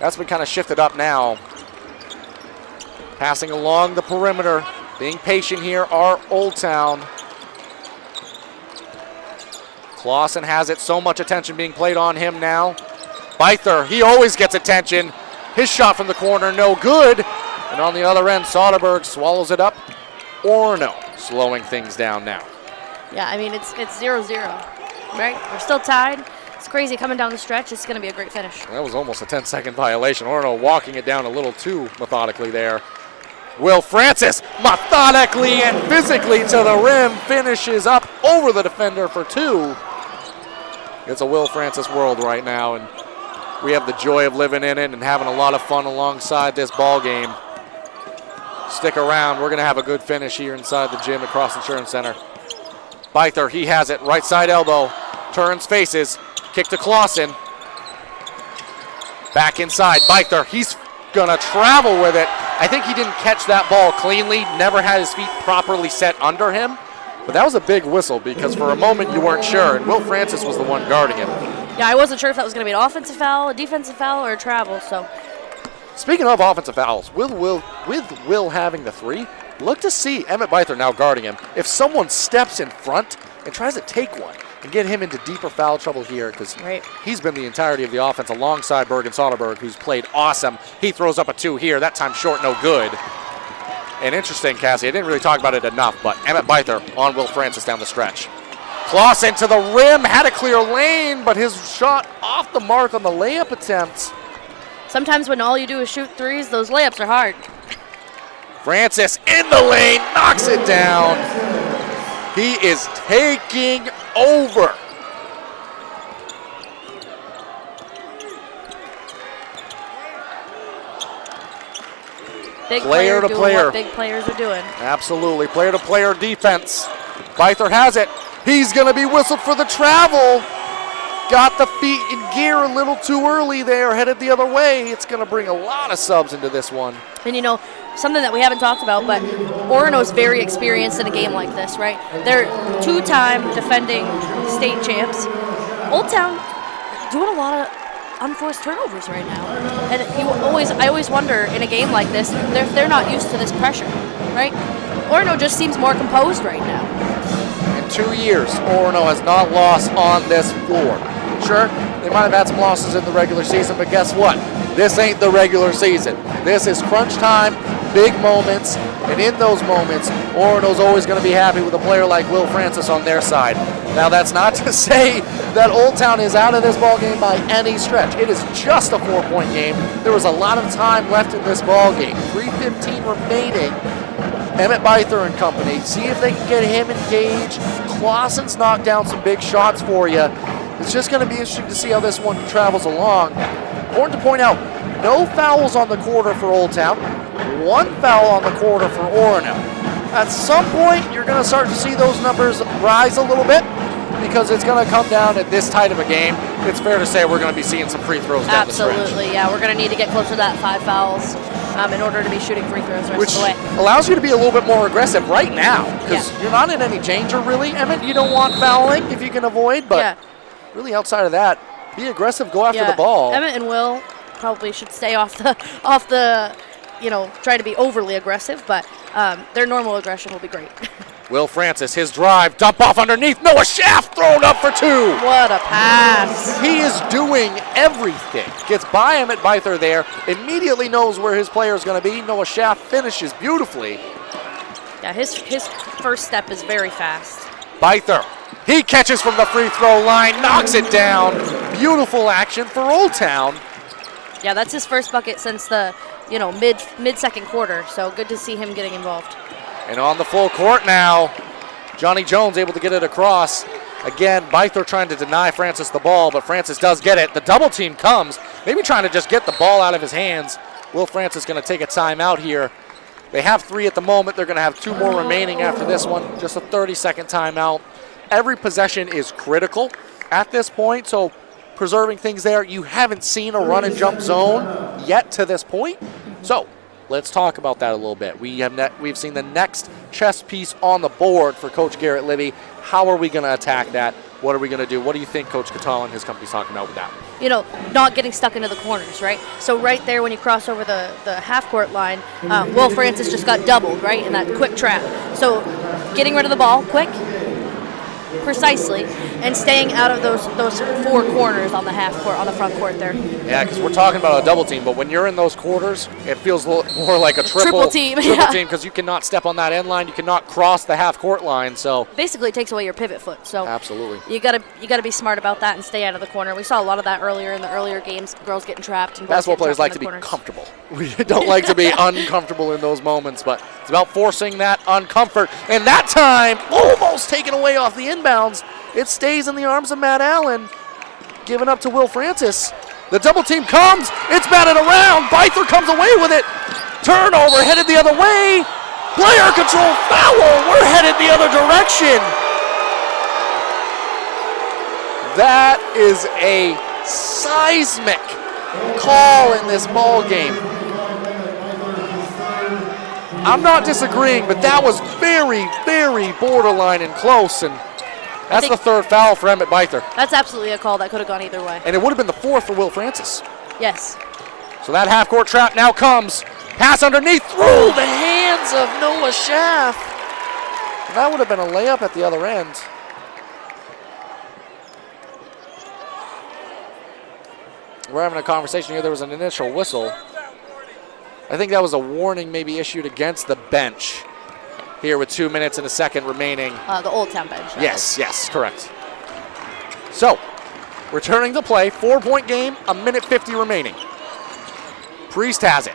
That's been kind of shifted up now. Passing along the perimeter. Being patient here are Old Town. Clausen has it. So much attention being played on him now. Byther, he always gets attention. His shot from the corner, no good. And on the other end, Soderberg swallows it up. Orono slowing things down now. Yeah, I mean, it's 0-0, right? We're still tied. It's crazy coming down the stretch. It's going to be a great finish. That was almost a 10-second violation. Orono walking it down a little too methodically there. Will Francis methodically and physically to the rim finishes up over the defender for 2. It's a Will Francis world right now, and we have the joy of living in it and having a lot of fun alongside this ball game. Stick around. We're going to have a good finish here inside the gym at Cross Insurance Center. Byther, he has it. Right side elbow. Turns, faces. Kick to Clausen. Back inside. Byther, he's going to travel with it. I think he didn't catch that ball cleanly. Never had his feet properly set under him. But that was a big whistle because for a moment you weren't sure, and Will Francis was the one guarding him. Yeah, I wasn't sure if that was going to be an offensive foul, a defensive foul, or a travel, so. Speaking of offensive fouls, with Will having the 3, look to see Emmett Byther now guarding him. If someone steps in front and tries to take one and get him into deeper foul trouble here, because he's been the entirety of the offense alongside Bergen Soderberg, who's played awesome. He throws up a 2 here, that time short, no good. And interesting, Cassie, I didn't really talk about it enough, but Emmett Byther on Will Francis down the stretch. Clausen to the rim, had a clear lane, but his shot off the mark on the layup attempt. Sometimes when all you do is shoot 3s, those layups are hard. Francis in the lane, knocks it down. He is taking over. Big player to player. What big players are doing. Absolutely, player to player defense. Byther has it. He's going to be whistled for the travel. Got the feet in gear a little too early there, headed the other way. It's going to bring a lot of subs into this one. And you know, something that we haven't talked about, but Orono's very experienced in a game like this, right? They're 2-time defending state champs. Old Town doing a lot of unforced turnovers right now. And I always wonder in a game like this, they're not used to this pressure, right? Orono just seems more composed right now. In 2 years, Orono has not lost on this floor. Sure, they might have had some losses in the regular season, but guess what? This ain't the regular season. This is crunch time, big moments, and in those moments, Orono's always going to be happy with a player like Will Francis on their side. Now, that's not to say that Old Town is out of this ball game by any stretch. It is just a 4-point game. There was a lot of time left in this ball game. 3:15 remaining. Emmett Byther and company. See if they can get him engaged. Clausen's knocked down some big shots for you. It's just going to be interesting to see how this one travels along. Important to point out, no fouls on the quarter for Old Town. 1 foul on the quarter for Orono. At some point, you're going to start to see those numbers rise a little bit because it's going to come down at this tight of a game. It's fair to say we're going to be seeing some free throws down the stretch. Absolutely, yeah. We're going to need to get closer to that 5 fouls in order to be shooting free throws the rest of the way. Which allows you to be a little bit more aggressive right now because you're not in any danger, really. Emmett, you don't want fouling if you can avoid, but really outside of that, be aggressive, go after the ball. Emmett and Will probably should stay off the, you know, try to be overly aggressive, but their normal aggression will be great. Will Francis, his drive, dump off underneath. Noah Schaff thrown up for 2. What a pass. He is doing everything. Gets by Emmett Byther there, immediately knows where his player is going to be. Noah Schaff finishes beautifully. Yeah, his first step is very fast. Byther, he catches from the free throw line, knocks it down. Beautiful action for Old Town. Yeah, that's his first bucket since the, you know, mid-second quarter, so good to see him getting involved. And on the full court now, Johnny Jones able to get it across. Again, Byther trying to deny Francis the ball, but Francis does get it. The double team comes, maybe trying to just get the ball out of his hands. Will Francis going to take a timeout here. They have 3 at the moment. They're going to have 2 more remaining after this one. Just a 30-second timeout. Every possession is critical at this point, so preserving things there. You haven't seen a run and jump zone yet to this point. So let's talk about that a little bit. We've seen the next chess piece on the board for Coach Garrett Libby. How are we going to attack that? What are we going to do? What do you think Coach Catal and his company's talking about with that? You know, not getting stuck into the corners, right? So right there when you cross over the half-court line, Will Francis just got doubled, right, in that quick trap. So getting rid of the ball quick, precisely, and staying out of those four corners on the half court, on the front court there. Yeah, because we're talking about a double team, but when you're in those quarters, it feels more like a triple team. Triple team, because you cannot step on that end line, you cannot cross the half court line. So basically, it takes away your pivot foot. So absolutely, you gotta be smart about that and stay out of the corner. We saw a lot of that earlier in the earlier games. Girls getting trapped and basketball players like to be comfortable. We don't like to be uncomfortable in those moments, but it's about forcing that uncomfort. And that time, almost taken away off the inbounds. It stays in the arms of Matt Allen, given up to Will Francis. The double team comes. It's batted around. Byther comes away with it. Turnover, headed the other way. Player control foul. We're headed the other direction. That is a seismic call in this ball game. I'm not disagreeing, but that was very, very borderline and close, and that's the third foul for Emmett Byther. That's absolutely a call that could have gone either way. And it would have been the fourth for Will Francis. Yes. So that half-court trap now comes. Pass underneath through the hands of Noah Schaff. That would have been a layup at the other end. We're having a conversation here. There was an initial whistle. I think that was a warning maybe issued against the bench here with 2 minutes and a second remaining. The Old Town bench. Yes, correct. So, returning to play, 4-point game, 1:50 remaining. Priest has it.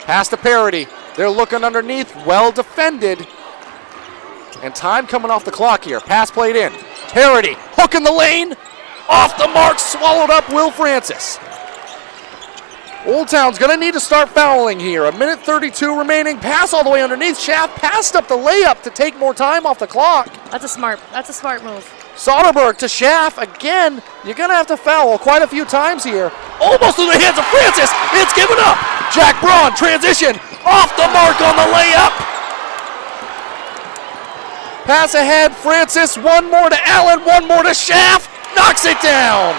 Pass to Parody. They're looking underneath, well defended. And time coming off the clock here. Pass played in. Parody, hook in the lane. Off the mark, swallowed up Will Francis. Old Town's gonna need to start fouling here. 1:32 remaining. Pass all the way underneath. Schaff passed up the layup to take more time off the clock. That's a smart move. Soderberg to Schaff again. You're gonna have to foul quite a few times here. Almost through the hands of Francis. It's given up. Jack Braun transition off the mark on the layup. Pass ahead. Francis. One more to Allen. One more to Schaff. Knocks it down.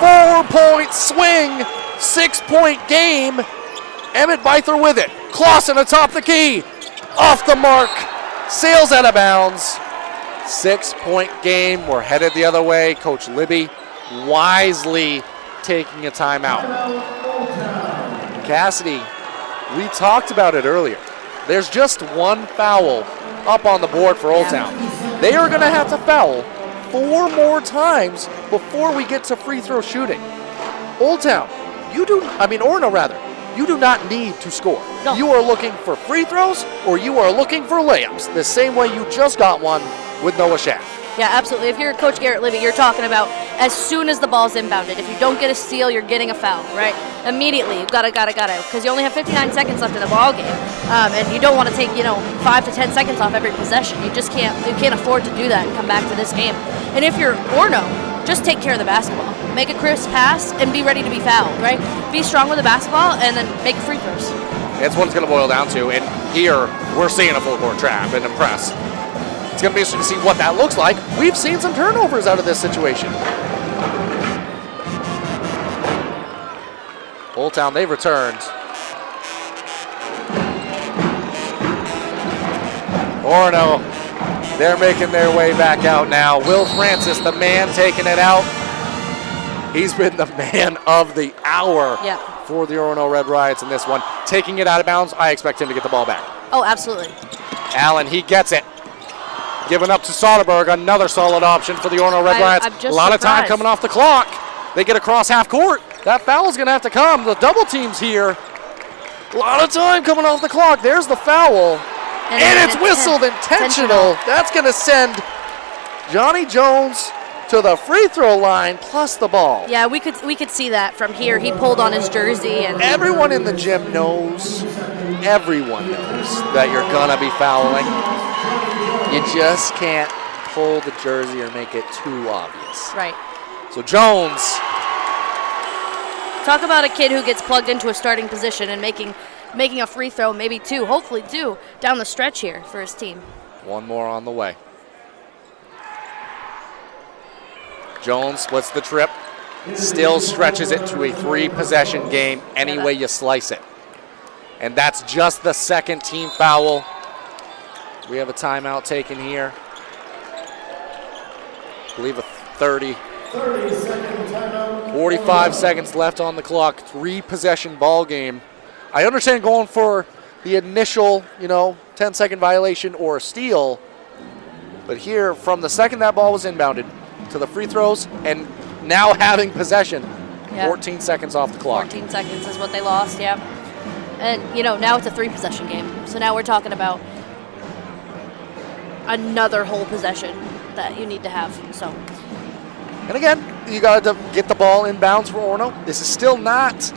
4-point swing, 6-point game. Emmett Byther with it. Clausen atop the key. Off the mark. Sails out of bounds. 6-point game. We're headed the other way. Coach Libby wisely taking a timeout. Cassidy, we talked about it earlier. There's just one foul up on the board for Old Town. They are going to have to foul 4 more times before we get to free throw shooting. Old Town, Orono rather, you do not need to score. No. You are looking for free throws or you are looking for layups, the same way you just got one with Noah Schaff. Yeah, absolutely. If you're Coach Garrett Libby, you're talking about as soon as the ball's inbounded. If you don't get a steal, you're getting a foul, right? Immediately, you've got to, because you only have 59 seconds left in the ball game, and you don't want to take 5 to 10 seconds off every possession. You just can't afford to do that and come back to this game. And if you're Orono, just take care of the basketball. Make a crisp pass and be ready to be fouled, right? Be strong with the basketball and then make free throws. That's what it's going to boil down to. And here, we're seeing a full court trap and impress. It's going to be interesting to see what that looks like. We've seen some turnovers out of this situation. Old Town, they've returned. Orono, they're making their way back out now. Will Francis, the man taking it out. He's been the man of the hour for the Orono Red Riots in this one. Taking it out of bounds, I expect him to get the ball back. Oh, absolutely. Allen, he gets it. Given up to Soderberg, another solid option for the Orono Red Riots. A lot of time coming off the clock. They get across half court. That foul is going to have to come. The double team's here. A lot of time coming off the clock. There's the foul. And it's whistled intentional. That's going to send Johnny Jones to the free throw line plus the ball. Yeah, we could see that from here. He pulled on his jersey. And everyone in the gym knows, that you're going to be fouling. You just can't pull the jersey or make it too obvious. Right. So Jones Talk about a kid who gets plugged into a starting position and making a free throw, maybe two, hopefully two, down the stretch here for his team. One more on the way. Jones splits the trip, still stretches it to a 3-possession game any way you slice it. And that's just the second team foul. We have a timeout taken here. I believe a 45 seconds left on the clock, 3-possession ball game. I understand going for the initial, 10-second violation or a steal, but here, from the second that ball was inbounded to the free throws and now having possession, 14 seconds off the clock. 14 seconds is what they lost, yeah. And, now it's a 3-possession game. So now we're talking about another whole possession that you need to have, so. And again, you got to get the ball inbounds for Orono. This is still not,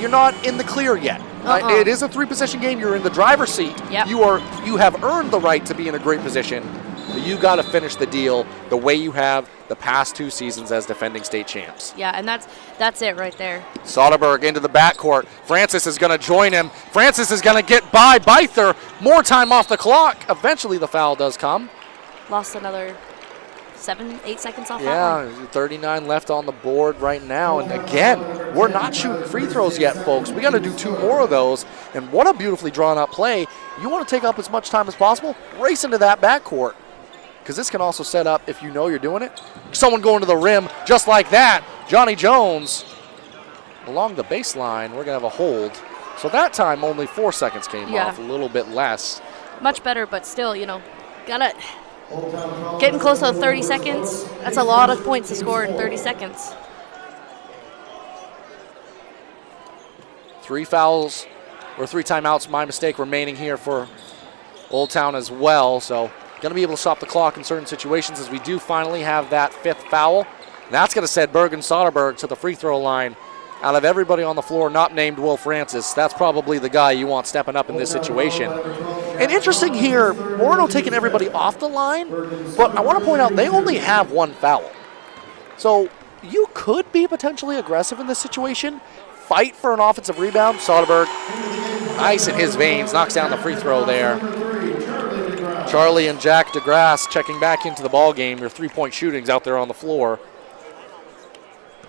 you're not in the clear yet. It is a 3-possession game. You're in the driver's seat. Yep. You have earned the right to be in a great position. But you got to finish the deal the way you have the past 2 seasons as defending state champs. Yeah, and that's it right there. Soderberg into the backcourt. Francis is going to join him. Francis is going to get by Byther. More time off the clock. Eventually the foul does come. Lost another 7-8 seconds off that Yeah, one. 39 left on the board right now. And again, we're not shooting free throws yet, folks. We got to do 2 more of those. And what a beautifully drawn up play. You want to take up as much time as possible, race into that backcourt. Because this can also set up, if you know you're doing it, someone going to the rim just like that. Johnny Jones along the baseline. We're going to have a hold. So that time only 4 seconds came off, a little bit less. Much better, but still, getting close to 30 seconds, that's a lot of points to score in 30 seconds. 3 fouls, or 3 timeouts, my mistake, remaining here for Old Town as well. So going to be able to stop the clock in certain situations as we do finally have that 5th foul. And that's going to send Bergen Soderberg to the free throw line. Out of everybody on the floor not named Will Francis, that's probably the guy you want stepping up in this situation. And interesting here, Orono taking everybody off the line, but I want to point out they only have 1 foul. So you could be potentially aggressive in this situation, fight for an offensive rebound. Soderberg, ice in his veins, knocks down the free throw there. Charlie and Jack DeGrasse checking back into the ball game. Your 3-point shootings out there on the floor.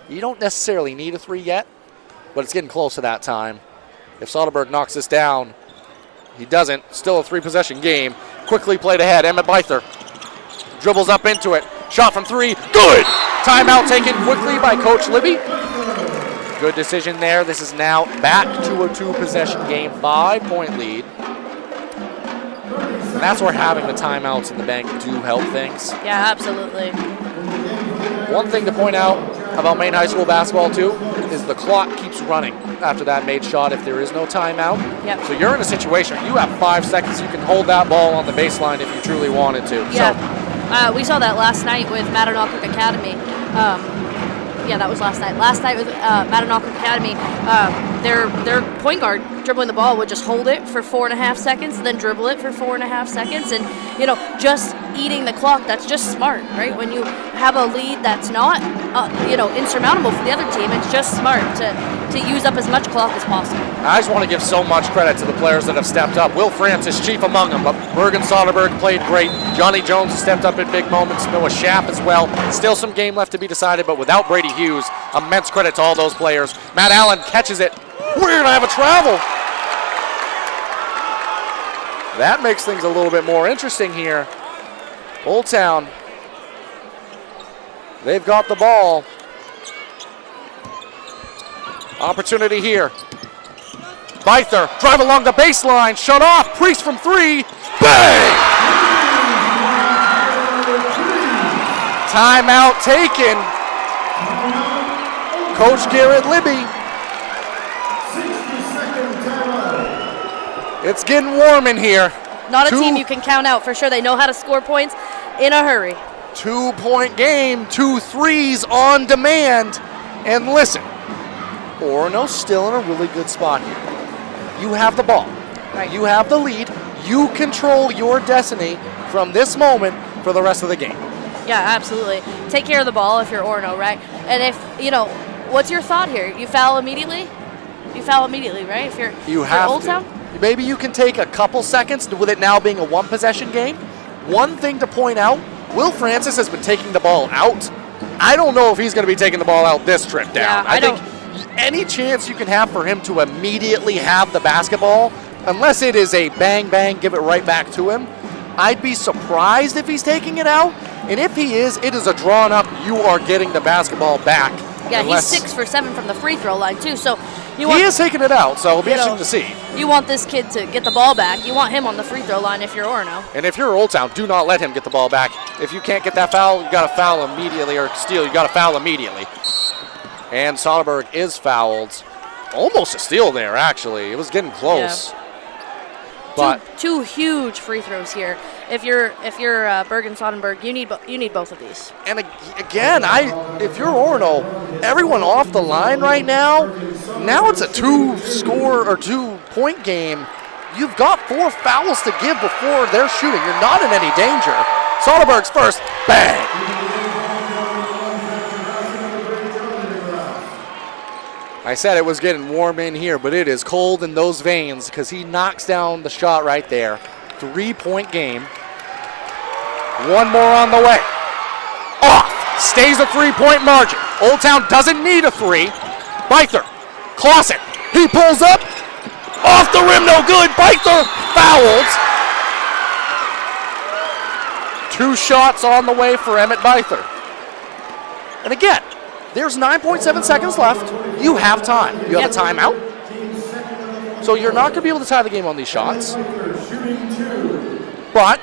You don't necessarily need a 3 yet, but it's getting close to that time. If Soderberg knocks this down, he doesn't. Still a 3-possession game. Quickly played ahead. Emmett Byther dribbles up into it. Shot from 3. Good! Timeout taken quickly by Coach Libby. Good decision there. This is now back to a 2-possession game. 5-point lead. And that's where having the timeouts in the bank do help things. Yeah, absolutely. One thing to point out about Maine High School basketball too is the clock keeps running after that made shot if there is no timeout. Yep. So you're in a situation where you have 5 seconds. You can hold that ball on the baseline if you truly wanted to. Yeah, we saw that last night with Maddonaugh Academy. Yeah, that was last night. Last night with Maddonaugh Academy, their point guard dribbling the ball would just hold it for 4.5 seconds, then dribble it for 4.5 seconds, and just eating the clock. That's just smart, right? When you have a lead that's not insurmountable for the other team, it's just smart to use up as much clock as possible. I just want to give so much credit to the players that have stepped up. Will Francis, chief among them, but Bergen Soderberg played great. Johnny Jones has stepped up in big moments. Noah Schaff as well. Still some game left to be decided, but without Brady Hughes, immense credit to all those players. Matt Allen catches it. We're going to have a travel. That makes things a little bit more interesting here. Old Town, they've got the ball. Opportunity here. Byther, drive along the baseline, shut off. Priest from 3, bang! Timeout taken. Coach Garrett Libby. It's getting warm in here. Not a team you can count out for sure. They know how to score points in a hurry. 2-point game, 2 threes on demand. And listen, Orono's still in a really good spot here. You have the ball. Right. You have the lead. You control your destiny from this moment for the rest of the game. Yeah, absolutely. Take care of the ball if you're Orono, right? And if, what's your thought here? You foul immediately? You foul immediately, right? If you're Old Town? Maybe you can take a couple seconds with it now being a one-possession game. One thing to point out, Will Francis has been taking the ball out. I don't know if he's going to be taking the ball out this trip down. Yeah, I think any chance you can have for him to immediately have the basketball, unless it is a bang, bang, give it right back to him, I'd be surprised if he's taking it out. And if he is, it is a drawn up, you are getting the basketball back. Yeah, he's 6 for 7 from the free throw line, too. So he is taking it out, so it'll be interesting to see. You want this kid to get the ball back. You want him on the free throw line if you're Orono. And if you're Old Town, do not let him get the ball back. If you can't get that foul, you got to foul immediately, or steal, you got to foul immediately. And Soderberg is fouled. Almost a steal there, actually. It was getting close. Yeah. But two huge free throws here. If you're Bergen Soderberg, you need both of these. And again, if you're Orono, everyone off the line right now. Now it's a 2-score or 2-point game. You've got 4 fouls to give before they're shooting. You're not in any danger. Soderberg's first, bang. I said it was getting warm in here, but it is cold in those veins because he knocks down the shot right there. 3-point game. One more on the way. Off. Stays a 3-point margin. Old Town doesn't need a 3. Beither. Clausen. He pulls up. Off the rim, no good. Beither fouled. 2 shots on the way for Emmett Beither. And again, there's 9.7 seconds left. You have time. You have a timeout. So you're not going to be able to tie the game on these shots. But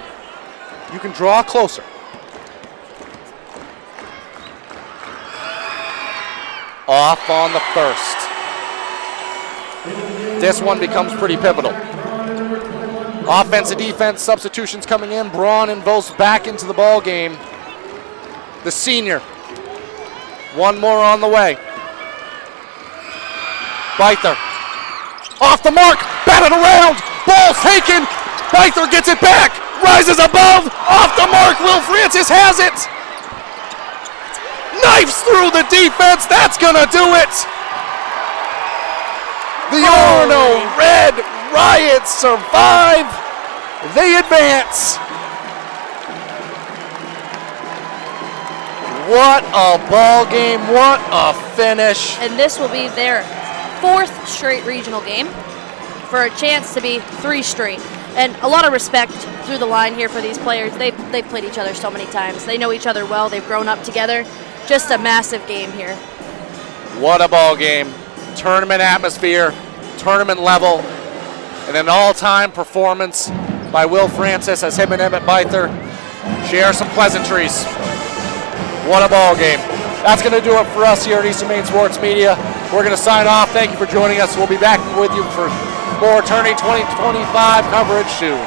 you can draw closer. Off on the first. This one becomes pretty pivotal. Offense and defense substitutions coming in. Braun and Vos back into the ball game. The senior. One more on the way. Beither. Off the mark. Batted around. Ball's taken. Beither gets it back. Rises above. Off the mark. Will Francis has it. Knifes through the defense. That's going to do it. The Orono Red Riots survive. They advance. What a ball game. What a finish. And this will be their 4th straight regional game for a chance to be 3 straight. And a lot of respect through the line here for these players. They've played each other so many times. They know each other well. They've grown up together. Just a massive game here. What a ball game. Tournament atmosphere, tournament level, and an all-time performance by Will Francis as him and Emmett Beither share some pleasantries. What a ball game. That's going to do it for us here at Eastern Maine Sports Media. We're going to sign off. Thank you for joining us. We'll be back with you for more Tourney 2025 coverage soon.